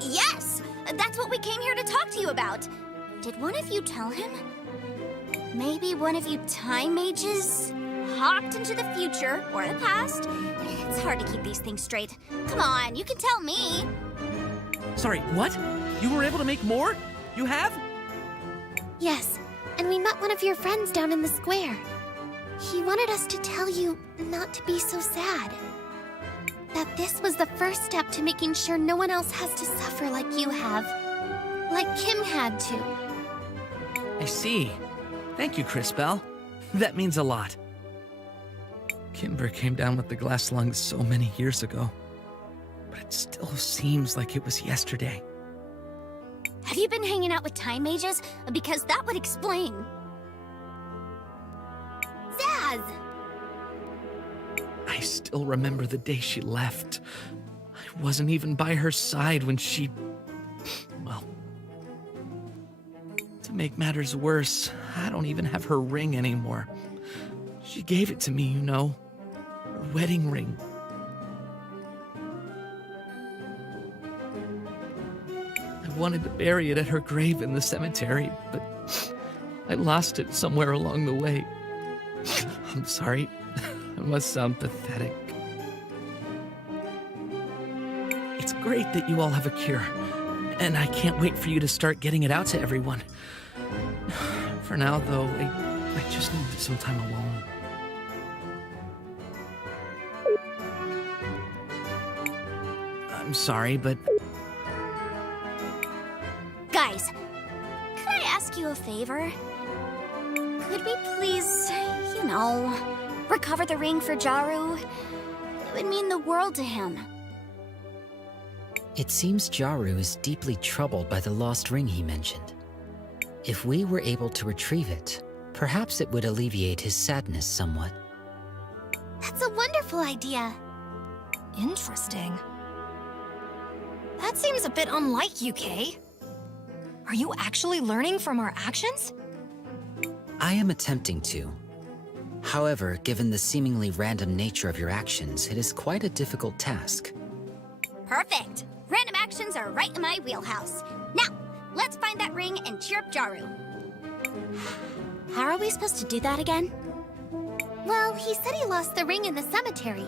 Yes! That's what we came here to talk to you about. Did one of you tell him? Maybe one of you time mages hopped into the future or the past? It's hard to keep these things straight. Come on, you can tell me. Sorry, what? You were able to make more? You have? Yes, and we met one of your friends down in the square. He wanted us to tell you not to be so sad. That this was the first step to making sure no one else has to suffer like you have. Like Kim had to. I see. Thank you, Cris Bell. That means a lot. Kimber came down with the glass lungs so many years ago, but it still seems like it was yesterday. Have you been hanging out with time mages? Because that would explain. Zaz! I still remember the day she left. I wasn't even by her side when she... Well... To make matters worse, I don't even have her ring anymore. She gave it to me, you know. Her wedding ring. I wanted to bury it at her grave in the cemetery, but I lost it somewhere along the way. I'm sorry. I must sound pathetic. It's great that you all have a cure, and I can't wait for you to start getting it out to everyone. For now, though, I just need some time alone. I'm sorry, but... Guys, could I ask you a favor? Could we please, you know, recover the ring for Jaru? It would mean the world to him. It seems Jaru is deeply troubled by the lost ring he mentioned. If we were able to retrieve it, perhaps it would alleviate his sadness somewhat. That's a wonderful idea. Interesting. That seems a bit unlike you, Kay. Are you actually learning from our actions? I am attempting to. However, given the seemingly random nature of your actions, it is quite a difficult task. Perfect. Random actions are right in my wheelhouse. Now, let's find that ring and cheer up Jaru. How are we supposed to do that again? Well, he said he lost the ring in the cemetery.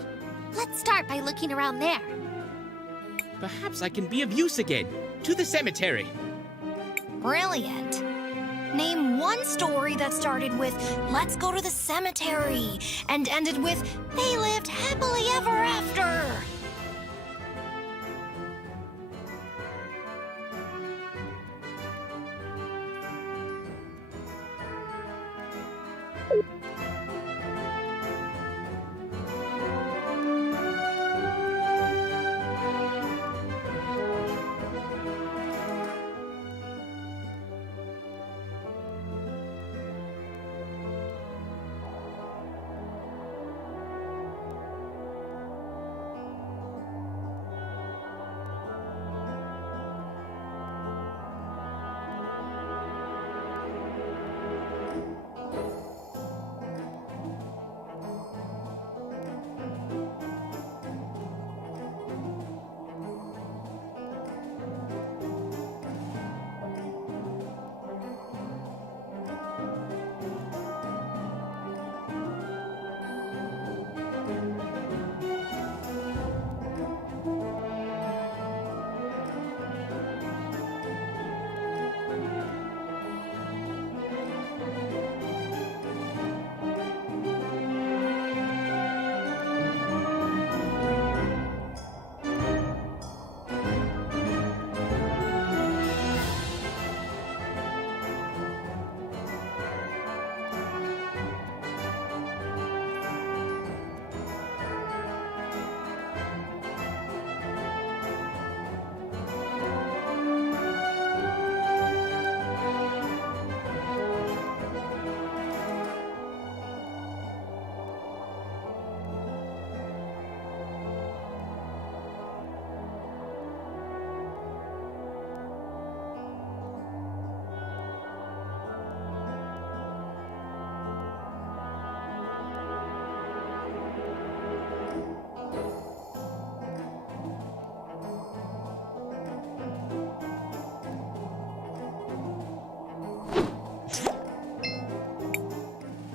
Let's start by looking around there. Perhaps I can be of use again. To the cemetery. Brilliant. Name one story that started with, "Let's go to the cemetery," and ended with, "They lived happily ever after."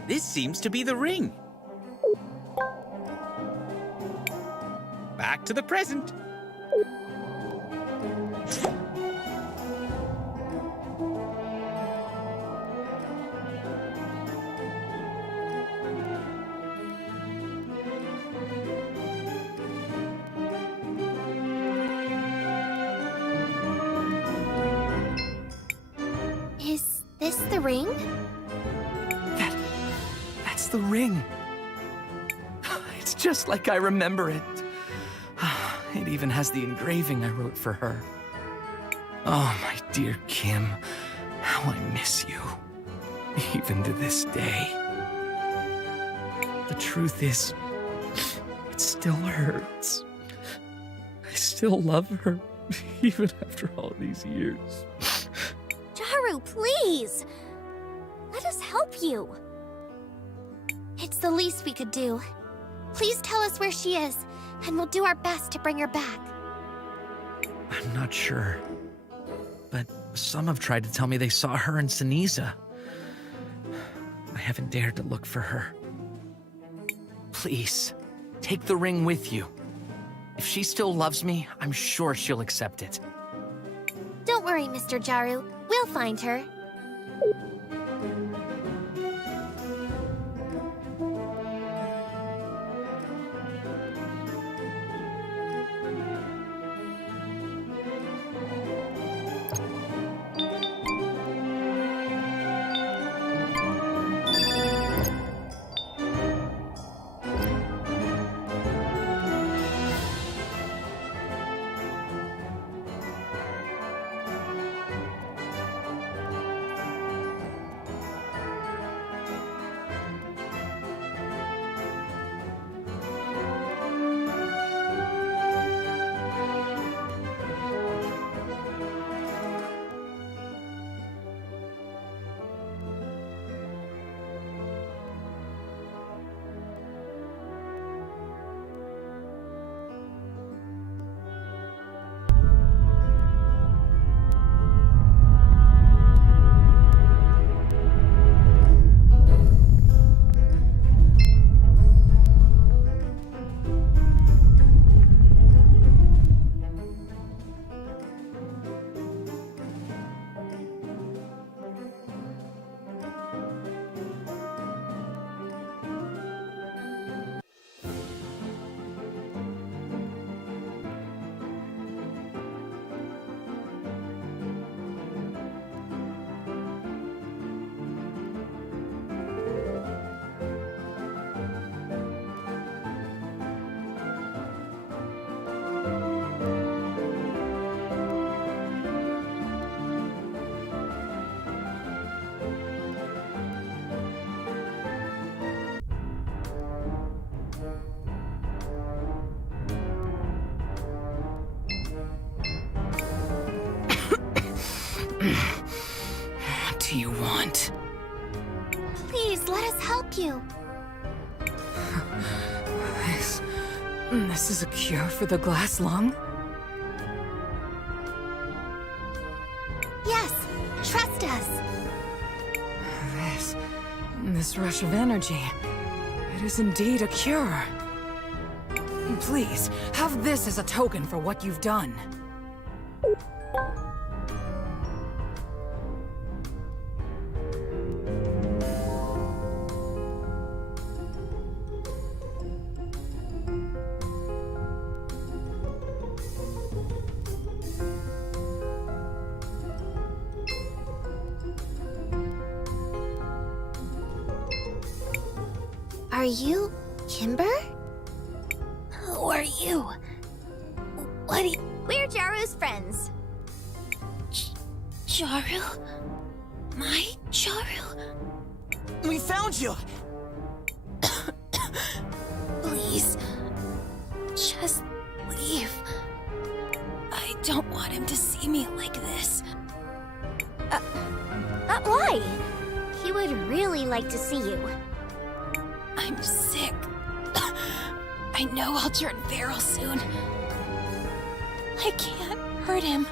This seems to be the ring. Back to the present. Is this the ring? That's the ring. It's just like I remember it. It even has the engraving I wrote for her. Oh, my dear Kim, how I miss you. Even to this day. The truth is, it still hurts. I still love her, even after all these years. Jaru, please! Let us help you. It's the least we could do. Please tell us where she is, and we'll do our best to bring her back. I'm not sure. But some have tried to tell me they saw her in Seniza. I haven't dared to look for her. Please, take the ring with you. If she still loves me, I'm sure she'll accept it. Don't worry, Mr. Jaru. We'll find her. What do you want? Please, let us help you. This is a cure for the glass lung? Yes, trust us. This rush of energy. It is indeed a cure. Please, have this as a token for what you've done. Are you Kimber? Who are you? What do you... We're Jaru's friends. Jaru? My Jaru? We found you! Please, just leave. I don't want him to see me like this. Why? He would really like to see you. I'm sick. I know I'll turn feral soon. I can't hurt him.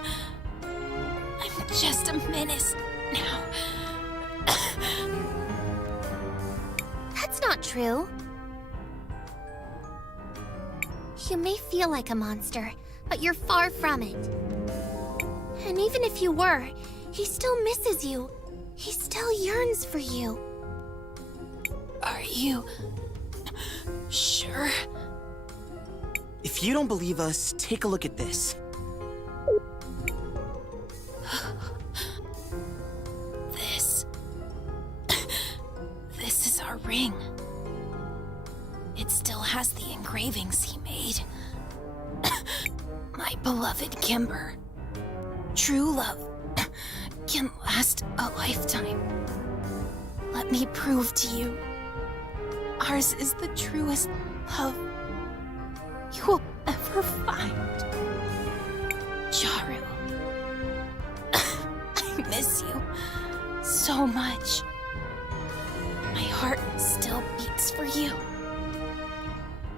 I'm just a menace now. That's not true. You may feel like a monster, but you're far from it. And even if you were, he still misses you. He still yearns for you. Are you sure? If you don't believe us, take a look at this. This is our ring. It still has the engravings he made. My beloved Kimber. True love can last a lifetime. Let me prove to you, ours is the truest love you will ever find. Jaru, I miss you so much. My heart still beats for you.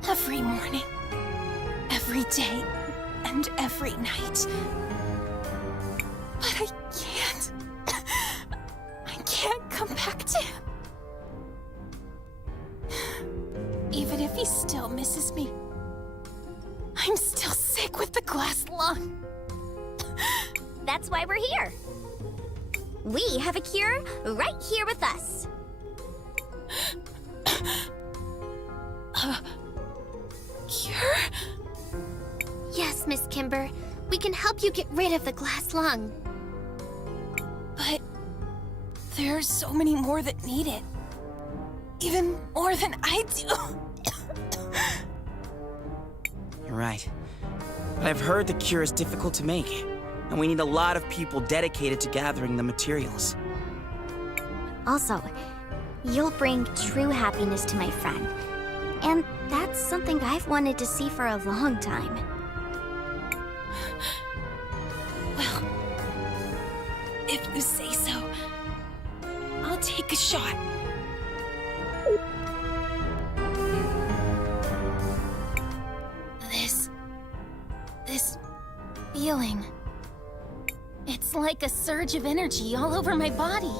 Every morning, every day, and every night. But I can't. I can't come back to him. Even if he still misses me, I'm still sick with the glass lung. That's why we're here. We have a cure right here with us. Cure? Yes, Miss Kimber. We can help you get rid of the glass lung. But there are so many more that need it. Even more than I do. You're right. But I've heard the cure is difficult to make, and we need a lot of people dedicated to gathering the materials. Also, you'll bring true happiness to my friend. And that's something I've wanted to see for a long time. Well, if you say so, I'll take a shot. This feeling. It's like a surge of energy all over my body.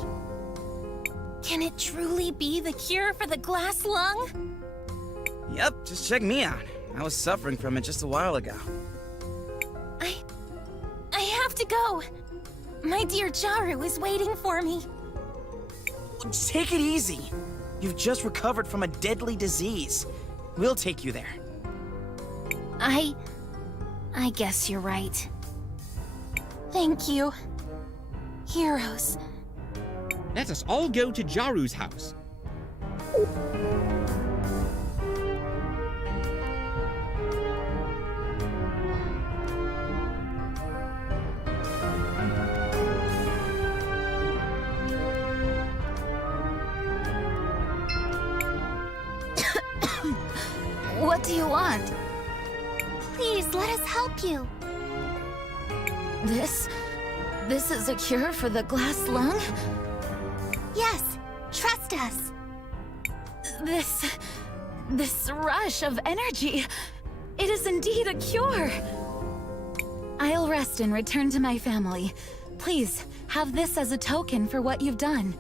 Can it truly be the cure for the glass lung? Yep, just check me out. I was suffering from it just a while ago. I have to go. My dear Jaru is waiting for me. Take it easy. You've just recovered from a deadly disease. We'll take you there. I guess you're right. Thank you. Heroes. Let us all go to Jaru's house. What do you want? Please, let us help you. This is a cure for the glass lung? Yes, trust us. This rush of energy, it is indeed a cure. I'll rest and return to my family. Please, have this as a token for what you've done.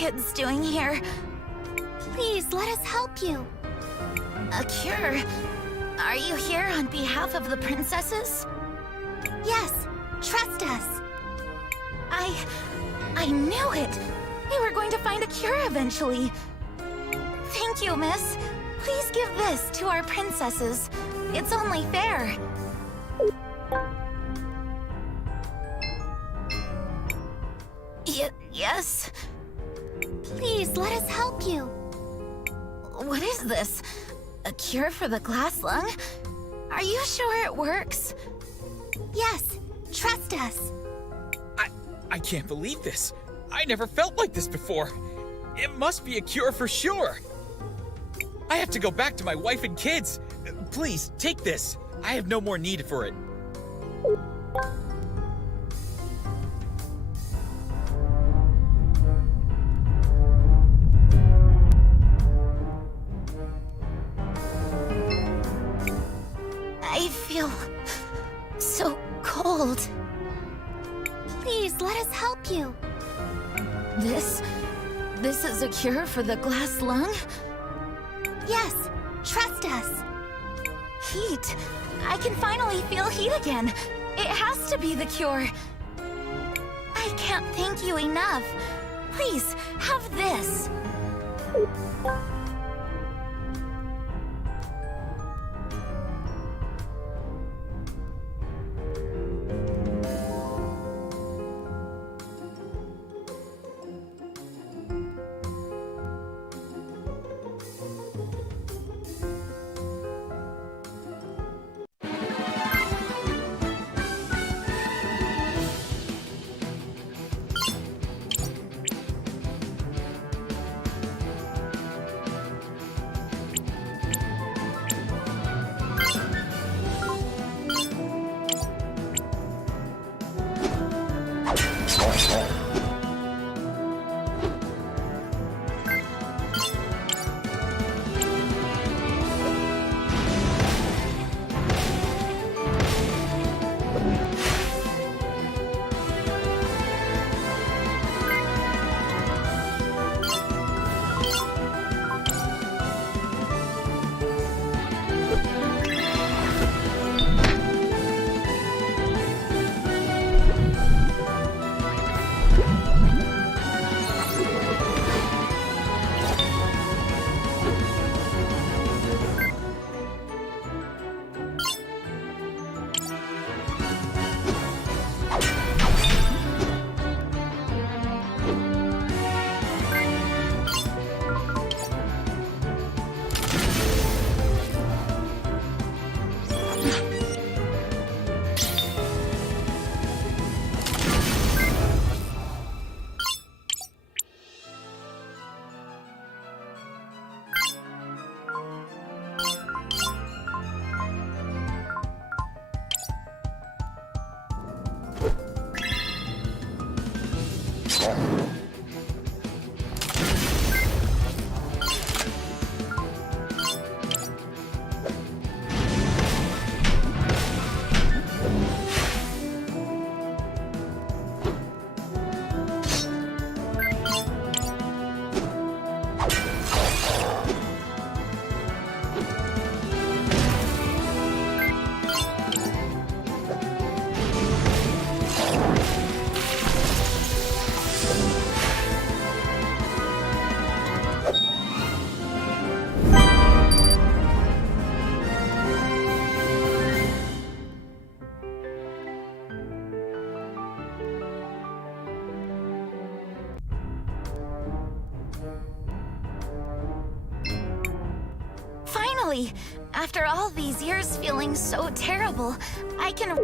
kids doing here? Please, let us help you. A cure? Are you here on behalf of the princesses? Yes, trust us. I knew it! We were going to find a cure eventually. Thank you, miss. Please give this to our princesses. It's only fair. Yes? Please, let us help you. What is this? A cure for the glass lung? Are you sure it works? Yes, trust us. I can't believe this. I never felt like this before. It must be a cure for sure. I have to go back to my wife and kids. Please, take this. I have no more need for it. I feel so cold. Please, let us help you. This is a cure for the glass lung? Yes, trust us. Heat. I can finally feel heat again. It has to be the cure. I can't thank you enough. Please, have this. Finally, after all these years feeling so terrible, I can...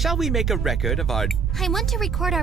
Shall we make a record of our... I want to record our